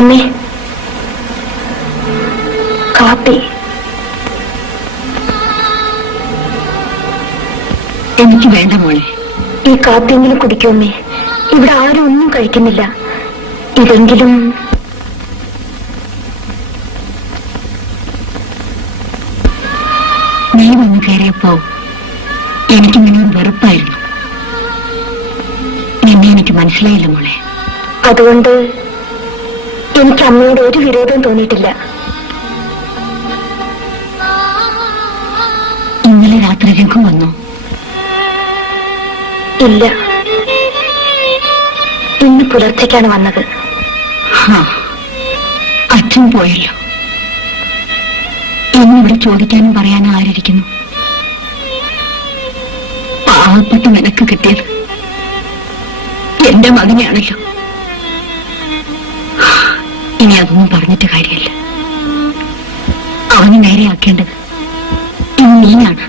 അമ്മേ, കാപ്പി. എനിക്ക് വേണ്ട മോളെ. ഈ കാപ്പിയെങ്കിലും കുടിക്കുമേ. ഇവിടെ ആരും ഒന്നും കഴിക്കുന്നില്ല. ഇതെങ്കിലും. നീ വന്ന് കയറിയപ്പോ എനിക്ക് നിന്നോട് വെറുപ്പായിരുന്നു. നിന്നെ എനിക്ക് മനസ്സിലായില്ല മോളെ. അതുകൊണ്ട് എനിക്ക് അമ്മയോട് ഒരു വിരോധവും തോന്നിയിട്ടില്ല. ഇന്നലെ രാത്രി രഘു വന്നു? ഇല്ല, ഇന്ന് പുലർച്ചയ്ക്കാണ് വന്നത്. അച്ഛൻ പോയല്ലോ. ഇന്നിവിടെ ചോദിക്കാനും പറയാനും ആരിയിരിക്കുന്നു? പാവപ്പെട്ട നിനക്ക് കിട്ടിയത് എന്റെ മകനെയാണല്ലോ. ഇനി അതൊന്നും പറഞ്ഞിട്ട് കാര്യമില്ല. അവന് നേരെയാക്കേണ്ടത് ഇനി നീയാണ്.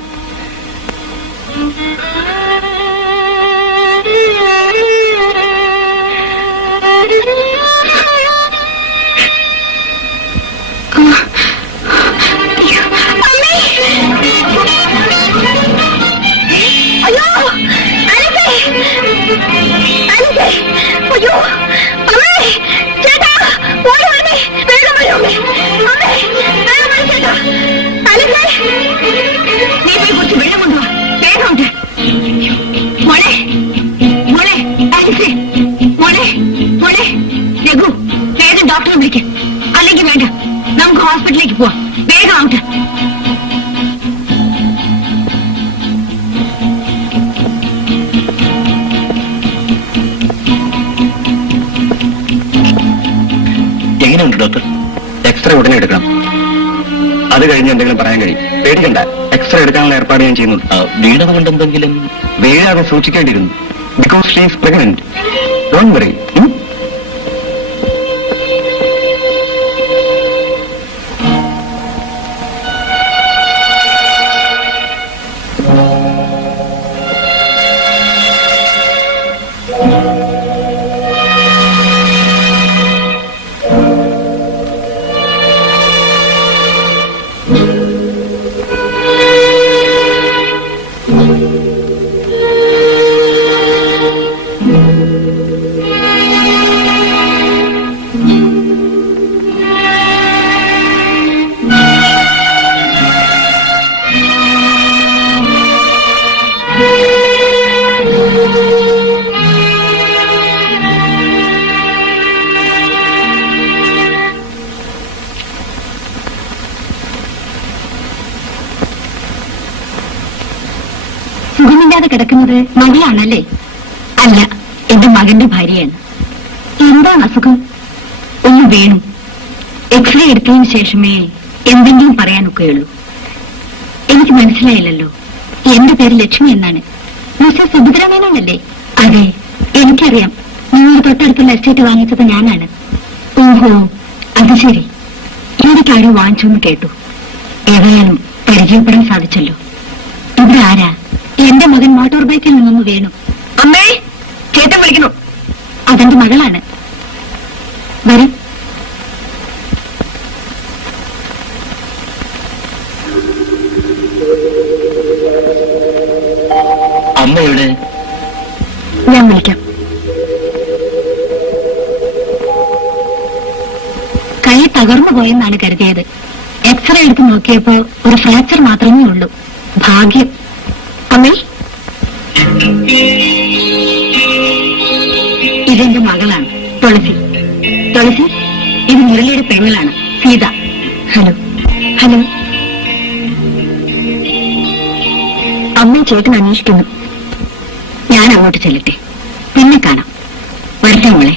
ഡോക്ടറെ വിളിക്കും. അല്ലെങ്കിൽ വേണ്ട, നമുക്ക് ഹോസ്പിറ്റലിലേക്ക് പോവാം. വേഗം ആവട്ടെ. എങ്ങനെയുണ്ട് ഡോക്ടർ? എക്സ്റേ ഉടനെ എടുക്കണം. അത് കഴിഞ്ഞ് എന്തെങ്കിലും പറയാൻ കഴിയും. പേടിക്കണ്ട, എക്സ്റേ എടുക്കാനുള്ള ഏർപ്പാട് ഞാൻ ചെയ്യുന്നു. വീണത് കൊണ്ട് എന്തെങ്കിലും? വീഴാതെ സൂക്ഷിക്കേണ്ടിയിരുന്നു. Because she is pregnant. Don't worry. അനങ്ങാതെ കിടക്കുന്നത് മകളാണല്ലേ? അല്ല, എന്റെ മകന്റെ ഭാര്യയാണ്. എന്താണ് അസുഖം? ഒന്ന് വീണു. എക്സ്റേ എടുത്തതിന് ശേഷമേ എന്തെങ്കിലും പറയാനൊക്കെയുള്ളൂ. എനിക്ക് മനസ്സിലായില്ലല്ലോ. എന്റെ പേര് ലക്ഷ്മി എന്നാണ്. മിസ്റ്റർ സുഭദ്രമേനോനല്ലേ? അതെ, എനിക്കറിയാം. നിങ്ങൾ തൊട്ടടുത്തുള്ള എസ്റ്റേറ്റ് വാങ്ങിച്ചത് ഞാനാണ്. ഓഹോ, അത് ശരി. ഇവിടെ കാര്യം വാങ്ങിച്ചു എന്ന് കേട്ടു. ഏതായാലും പരിചയപ്പെടാൻ സാധിച്ചല്ലോ. ഇവിടെ ആരാ? എന്റെ മകൻ മോട്ടോർ ബൈക്കിൽ നിന്നൊന്ന് വീണു. അമ്മേ, ചേട്ടൻ വിളിക്കുന്നു. അതെന്റെ മകളാണ്. വരും. അമ്മയുടെ ഞാൻ വിളിക്കാം. കൈ തകർന്നു പോയെന്നാണ് കരുതിയത്. എക്സ്റേ എടുത്ത് നോക്കിയപ്പോ ഒരു ഫ്രാക്ചർ മാത്രമേ ഉള്ളൂ. ഭാഗ്യം. അമ്മേ, ഇതെന്റെ മകളാണ് തുളസി. തുളസി, ഇത് മുരളിയുടെ പെങ്ങളാണ് സീത. ഹലോ. ഹലോ. അമ്മ ചേട്ടൻ അന്വേഷിക്കുന്നു. ഞാൻ അങ്ങോട്ട് ചെല്ലട്ടെ, പിന്നെ കാണാം. വരട്ടെ മോളെ,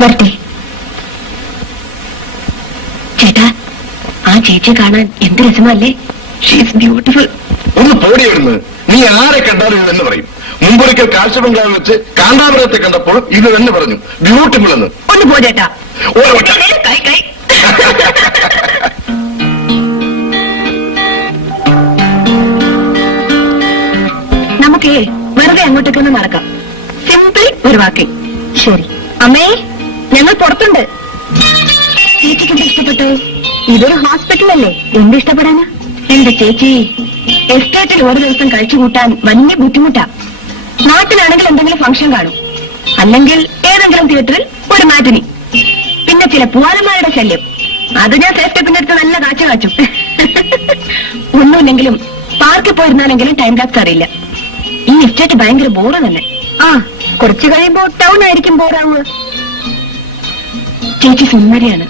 വരട്ടെ. ചേട്ടാ, ആ ചേച്ചിയെ കാണാൻ എന്ത് രസമല്ലേ? She's beautiful. ഒന്ന് പോടിയിടുന്നു. നീ ആരെ കണ്ടാലും ഇത് തന്നെ പറയും. മുമ്പൊരിക്കൽ കാഴ്ച ബംഗ്ലാവിൽ വെച്ച് കാന്താപുരത്തെ കണ്ടപ്പോൾ ഇത് തന്നെ പറഞ്ഞു, ബ്യൂട്ടിഫുൾ എന്ന്. ഒന്ന് പോ ചേട്ടാ. കൈ കൈ. നമുക്കേ വെറുതെ അങ്ങോട്ടേക്കൊന്ന് നടക്കാം. സിമ്പിൾ ഒരു വാക്കിൽ. ശരി. അമ്മേ, ഞങ്ങൾ പുറത്തുണ്ട്. ചേച്ചിക്ക് ഇഷ്ടപ്പെട്ടു? ഇതൊരു ഹോസ്പിറ്റലല്ലേ, എന്ത് ഇഷ്ടപ്പെടാനാ? എന്റെ ചേച്ചി, എസ്റ്റേറ്റിൽ ഒരു ദിവസം കഴിച്ചു കൂട്ടാൻ വലിയ ബുദ്ധിമുട്ടാ. നാട്ടിലാണെങ്കിൽ എന്തെങ്കിലും ഫംഗ്ഷൻ കാണും, അല്ലെങ്കിൽ ഏതെങ്കിലും തിയേറ്ററിൽ ഒരു മാറ്റിനി, പിന്നെ ചില പൂവാലന്മാരുടെ ശല്യം. അത് ഞാൻ സേഫ്റ്റി പിന്നെ എടുത്ത് നല്ല കാഴ്ച കാച്ചു. ഒന്നുമില്ലെങ്കിലും പാർക്കിൽ പോയിരുന്നാലെങ്കിലും ടൈം ലാപ്സ് അറിയില്ല. ഈ എസ്റ്റേറ്റ് ഭയങ്കര ബോറ് തന്നെ. ആ, കുറച്ചു കഴിയുമ്പോ ടൗൺ ആയിരിക്കും ബോറാവുക. ചേച്ചി സുന്ദരിയാണ്,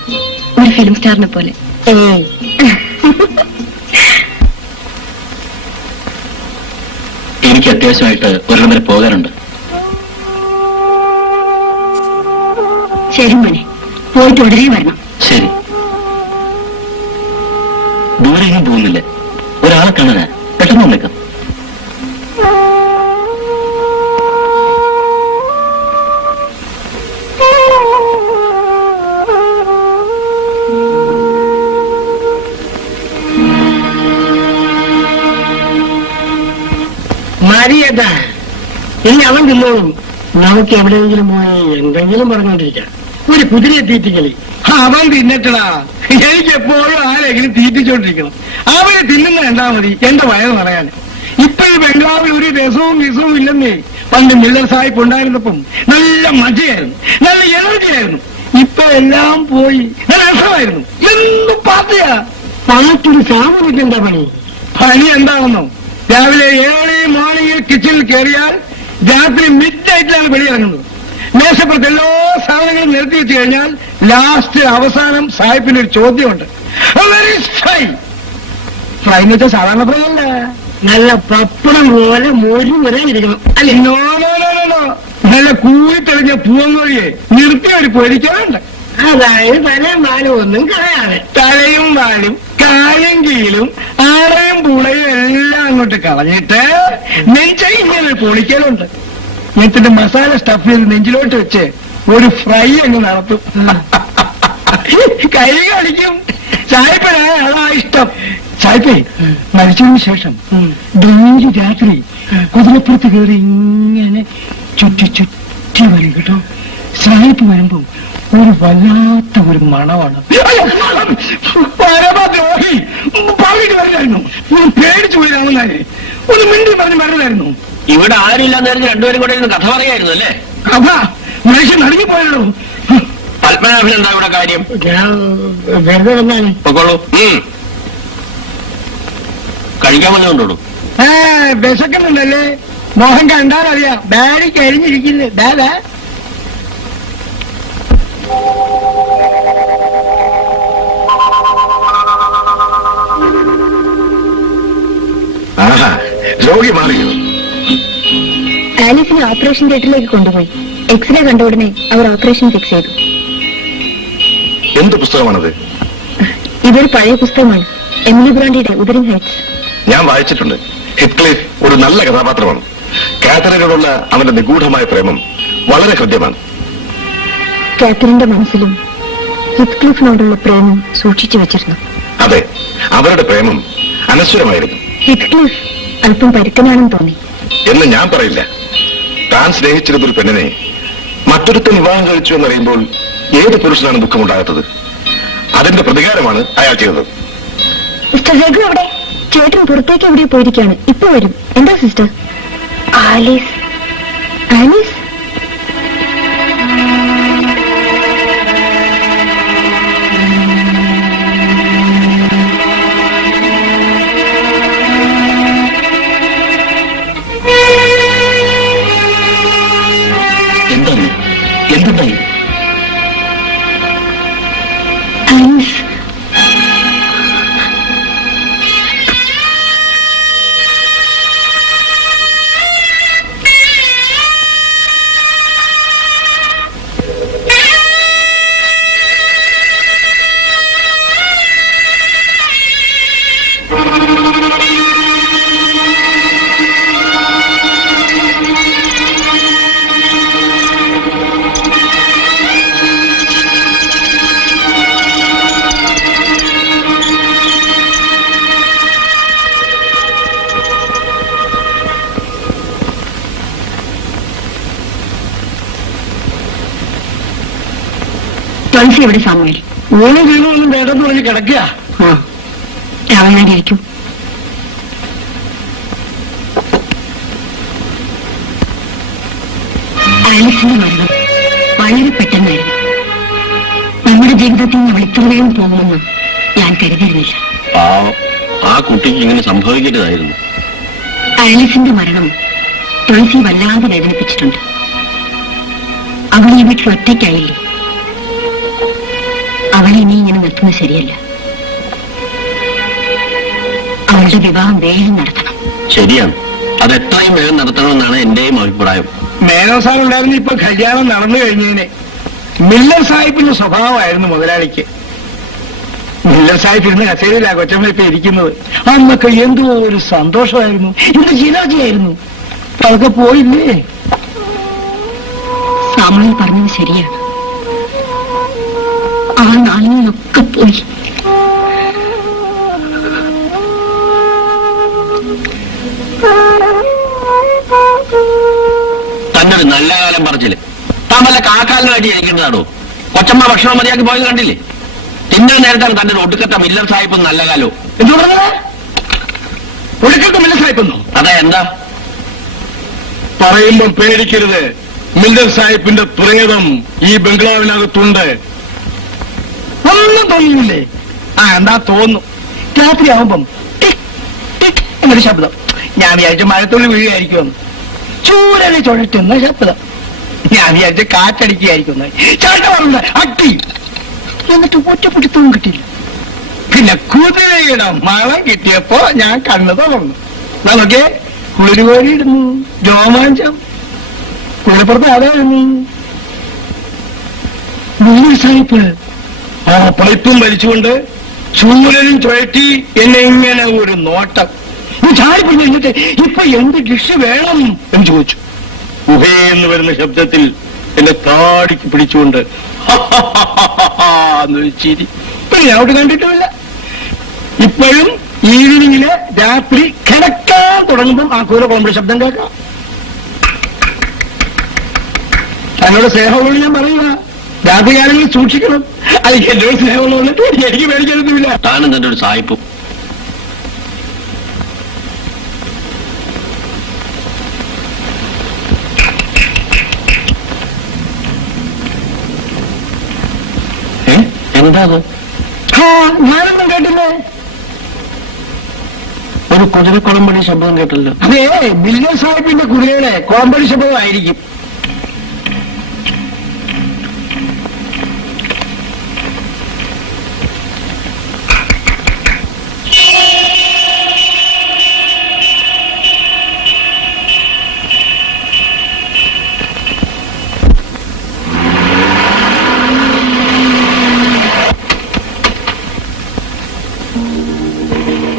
ഒരു ഫിലിം സ്റ്റാറിനെ പോലെ. എനിക്ക് അത്യാവശ്യമായിട്ട് ഒരിടം വരെ പോകാനുണ്ട്. ശരി മോനെ, പോയിട്ട് ഉടനെ വരണം. ശരി. ദൂരെയൊന്നും പോകുന്നില്ല. ഒരാളെ കാണാനാ, പെട്ടെന്ന് വന്നേക്കാം. മരിയതാ, ഇനി അവൻ തിന്നോളും. നമുക്ക് എവിടെയെങ്കിലും പോയി എന്തെങ്കിലും പറഞ്ഞോണ്ടിരിക്കാം. ഒരു കുതിരയെ തീറ്റിക്കല് അവൻ തിന്നട്ടടാ. എനിക്ക് എപ്പോഴും ആരെങ്കിലും തീറ്റിച്ചോണ്ടിരിക്കണം. അവന് തിന്നുന്ന കണ്ടാ മതി എന്റെ വയറ് പറയാൻ. ഇപ്പൊ ഈ ബംഗ്ലാവിൽ ഒരു രസവും വിസവും ഇല്ലെന്നേ. പണ്ട് മില്ലർ സാഹിബ് ഉണ്ടായിരുന്നപ്പം നല്ല മജയായിരുന്നു, നല്ല എനർജിയായിരുന്നു. ഇപ്പൊ എല്ലാം പോയി. നല്ല രസമായിരുന്നു. എന്ത് പാർട്ടിയാ. പാട്ടൊരു സാമൂഹിക എന്താ പണി? പണി എന്താണെന്നോ? രാവിലെ 7 മോർണിംഗിൽ കിച്ചണിൽ കയറിയാൽ രാത്രി മിഡ് നൈറ്റിലാണ് വെളിയിറങ്ങുന്നത്. മേശപ്പുറത്ത് എല്ലാ സാധനങ്ങളും നിർത്തി വെച്ച് കഴിഞ്ഞാൽ ലാസ്റ്റ് അവസാനം സാഹിബിന് ഒരു ചോദ്യമുണ്ട്. ഫ്രൈ എന്ന് വെച്ചാൽ സാധാരണ ഫ്രൈ അല്ല, നല്ല പപ്പടം പോലെ മോരും വരാനിരിക്കണം. അല്ലെ? No no no no no, നല്ല കൂടി തെളിഞ്ഞ പൂവങ്ങോഴിയെ നിർത്തി ഒരു പൊരിക്കാറുണ്ട്. അതായത് തലയും വാലും ഒന്നും കളയാതെ തലയും വാലും കാലും കീലും ആടയും പൂളയും എല്ലാം അങ്ങോട്ട് കളഞ്ഞിട്ട് നെഞ്ചൈ ഇങ്ങനെ പൊളിക്കലുണ്ട്. എന്നിട്ട് മസാല സ്റ്റഫ് ചെയ്ത് നെഞ്ചിലോട്ട് വെച്ച് ഒരു ഫ്രൈ അങ്ങ് നടത്തും. കൈ കളിക്കും. സായിപ്പനായ അതാ ഇഷ്ടം. സായിപ്പേ മരിച്ചതിന് ശേഷം ഡെയിലി രാത്രി കുതിരപ്പുറത്ത് കയറി ഇങ്ങനെ ചുറ്റി ചുറ്റി വരും കേട്ടോ. സായിപ്പ് വരുമ്പോ ഒരു വല്ലാത്ത ഒരു മണമാണ്. പരമദ്രോഹി പറഞ്ഞിട്ട് വരില്ലായിരുന്നു. ഒന്ന് പേടിച്ചു പോയി രാമനാരെ. ഒന്ന് മിണ്ടി പറഞ്ഞ് വരലായിരുന്നു. ഇവിടെ ആരുമില്ലാന്ന് രണ്ടുപേരും കൂടെ ഇരുന്ന് കഥ പറയായിരുന്നു അല്ലേ? കഥ മനുഷ്യൻ നടുങ്ങിപ്പോയാലോ. പത്മനാഭൻ എന്താ ഇവിടെ കാര്യം? ഞാൻ വെറുതെ വന്നാണ്. പൊക്കോളൂ. കഴിക്കാൻ വന്നുകൊണ്ടോളൂ. വിശക്കുന്നുണ്ടല്ലേ? മോഹൻ കണ്ടാലറിയാം. ബാഡി കരിഞ്ഞിരിക്കുന്നു. ഡാഡാ രോഗി മാറിയോ? ആലീസിനെ ഓപ്പറേഷൻ തിയേറ്ററിലേക്ക് കൊണ്ടുപോയി. എക്സ്റേ കണ്ട ഉടനെ അവർ ഓപ്പറേഷൻ ഫിക്സ് ചെയ്തു. എന്ത് പുസ്തകമാണത്? ഇതൊരു പഴയ പുസ്തകമാണ്. എമിലി ബ്രാൻഡിയുടെ ഉദറിംഗ് ഹൈറ്റ്സ്. ഞാൻ വായിച്ചിട്ടുണ്ട്. ഹിറ്റ്ക്ലിഫ് ഒരു നല്ല കഥാപാത്രമാണ്. കാത്തറിനോടുള്ള അവന്റെ നിഗൂഢമായ പ്രേമം വളരെ ഹൃദ്യമാണ്. കാത്തറിന്റെ മനസ്സിലും ഹിറ്റ്ക്ലിഫിനോടുള്ള പ്രേമം സൂക്ഷിച്ചു വെച്ചിരുന്നു. അതെ, അവരുടെ പ്രേമം അനശ്വരമായിരുന്നു. ഹിറ്റ്ക്ലിഫ് അല്പം പരുക്കനാണെന്ന് തോന്നി. എന്ന് ഞാൻ പറയില്ല. താൻ സ്നേഹിച്ചിരുന്നൊരു പെണ്ണിനെ മറ്റൊരുത്തൻ വിവാഹം കഴിച്ചു എന്നറിയുമ്പോൾ ഏത് പുരുഷനാണ് ദുഃഖമുണ്ടാകാത്തത്? അതിന്റെ പ്രതികാരമാണ് അയാൾ ചെയ്തത്. മിസ്റ്റർ രഘു എവിടെ? ചേട്ടൻ പുറത്തേക്ക് എവിടെ പോയിരിക്കുകയാണ്. ഇപ്പൊ വരും. എന്താ സിസ്റ്റർ? ആലീസ്. ആലീസ്? എന്താണ്? എന്തുണ്ടായി? ആലീസ്. തുളസി എവിടെ സാമുവേൽ? ഊണ് വീണൊന്നും വേണ്ടെന്ന് പറഞ്ഞ് കിടക്കുക. രാമനായിരിക്കും. ആലിസിന്റെ മരണം വളരെ പെട്ടെന്നായിരുന്നു. നമ്മുടെ ജീവിതത്തിൽ നിന്ന് അവൾ ഇത്ര വേഗം പോകുമെന്ന് ഞാൻ കരുതിയിരുന്നില്ല. പാവം, ആ കുട്ടിക്ക് ഇങ്ങനെ സംഭവിക്കേണ്ടതായിരുന്നു. ആലിസിന്റെ മരണം തുളസി വല്ലാതെ വേദനിപ്പിച്ചിട്ടുണ്ട്. അവൾ ഈ വീട്ടിൽ ഒറ്റയ്ക്കായില്ലേ? അവളെ ഇനി ഇങ്ങനെ നിർത്തുന്നത് ശരിയല്ല. അവളുടെ വിവാഹം വേഗം നടത്തണം. ശരിയാണ്, അത് എത്രയും വേഗം നടത്തണമെന്നാണ് എന്റെയും അഭിപ്രായം. മേനോ സാർ ഉണ്ടായിരുന്നു ഇപ്പൊ കല്യാണം നടന്നു കഴിഞ്ഞതിന്. മില്ലർ സാഹിബിന്റെ സ്വഭാവമായിരുന്നു മുതലാളിക്ക്. മില്ലർ സാഹിബ് ഇരുന്ന് കസേരയിലാ കൊച്ചമ്മ ഇപ്പൊ ഇരിക്കുന്നത്. അന്നൊക്കെ എന്തോ ഒരു സന്തോഷമായിരുന്നു, എന്ത് ചിരാജിയായിരുന്നു. അതൊക്കെ പോയില്ലേ? സാമുവേൽ പറഞ്ഞത് ശരിയാണ്. ആ നാളിലൊക്കെ പോയി. തന്നൊരു നല്ല കാലം പറച്ചില്. താൻ വല്ല കാക്കാലിനായിട്ട് ഇരിക്കുന്നതാണോ? കൊച്ചമ്മ ഭക്ഷണം മതിയാക്കി പോയത് കണ്ടില്ലേ? തിന്നാൻ നേരത്താണ് തന്റെ ഒടുക്കത്തെ മില്ലർ സാഹിബും നല്ല കാലവും. എന്തു പറഞ്ഞത്? ഒടുക്കത്തെ മില്ലർ സാഹിബെന്നോ? അതെ, എന്താ പറയുമ്പോ പേടിക്കരുത്. മില്ലർ സാഹിബിന്റെ പ്രേതം ഈ ബംഗ്ലാവിനകത്തുണ്ട്. ഒന്നും തോന്നുന്നില്ലേ? എന്താ തോന്നും. രാത്രിയാവുമ്പം ടിക് ടിക് എന്നൊരു ശബ്ദം. ഞാൻ വിചാരിച്ച മഴത്തുള്ളി വീഴുകയായിരിക്കുമെന്ന്. ചൂരനെ ചുഴറ്റുന്ന ശബ്ദം. ഞാൻ വിചാരിച്ച കാറ്റടിക്കുകയായിരിക്കുന്നു. ചേട്ട പറഞ്ഞ അട്ടി. എന്നിട്ട് ഒറ്റപ്പിടുത്തവും കിട്ടില്ല. പിന്നെ കുതിരയുടെ മണം കിട്ടിയപ്പോ ഞാൻ കണ്ണു തുറന്നു. നമുക്ക് കുളിരുകോരിയിടുന്നു. രോമാഞ്ചം. കുളിപ്പുറത്ത് അതായിരുന്നു. മില്ലർ സാഹിബ് ആ പൈപ്പും വലിച്ചുകൊണ്ട് ചൂരനും ചുഴറ്റി എന്നെ ഇങ്ങനെ ഒരു നോട്ടം. ചാടിപ്പിടിച്ച് എന്നിട്ട് ഇപ്പൊ എന്ത് ഡിഷ് വേണം എന്ന് ചോദിച്ചു. ഗുഹയെന്ന് വരുന്ന ശബ്ദത്തിൽ എന്നെ താടിക്ക് പിടിച്ചുകൊണ്ട് ചിരി. പിന്നെ ഞാൻ അവിടെ കണ്ടിട്ടുമില്ല. ഇപ്പോഴും ഈവനിങ്ങില് രാത്രി കിടക്കാൻ തുടങ്ങുമ്പം ആ കൂര കുളമ്പുള്ള ശബ്ദം കേൾക്കാം. തന്നോട് സ്നേഹമുള്ള ഞാൻ പറയുക, രാത്രികാലങ്ങളിൽ സൂക്ഷിക്കണം. അത് എന്നോട് സ്നേഹമുള്ളതുകൊണ്ട് എനിക്ക് മേടിക്കരുത്തില്ല. താനും തന്റെ ഒരു സായിപ്പും. എന്താ അത്? ഞാനൊന്നും കേട്ടില്ലേ? ഒരു കുതിരക്കുളമ്പടി ശബ്ദം കേട്ടല്ലോ. അതേ മില്ലർ സാഹിബിന്റെ കുതിരയുടെ കുളമ്പടി ശബ്ദമായിരിക്കും.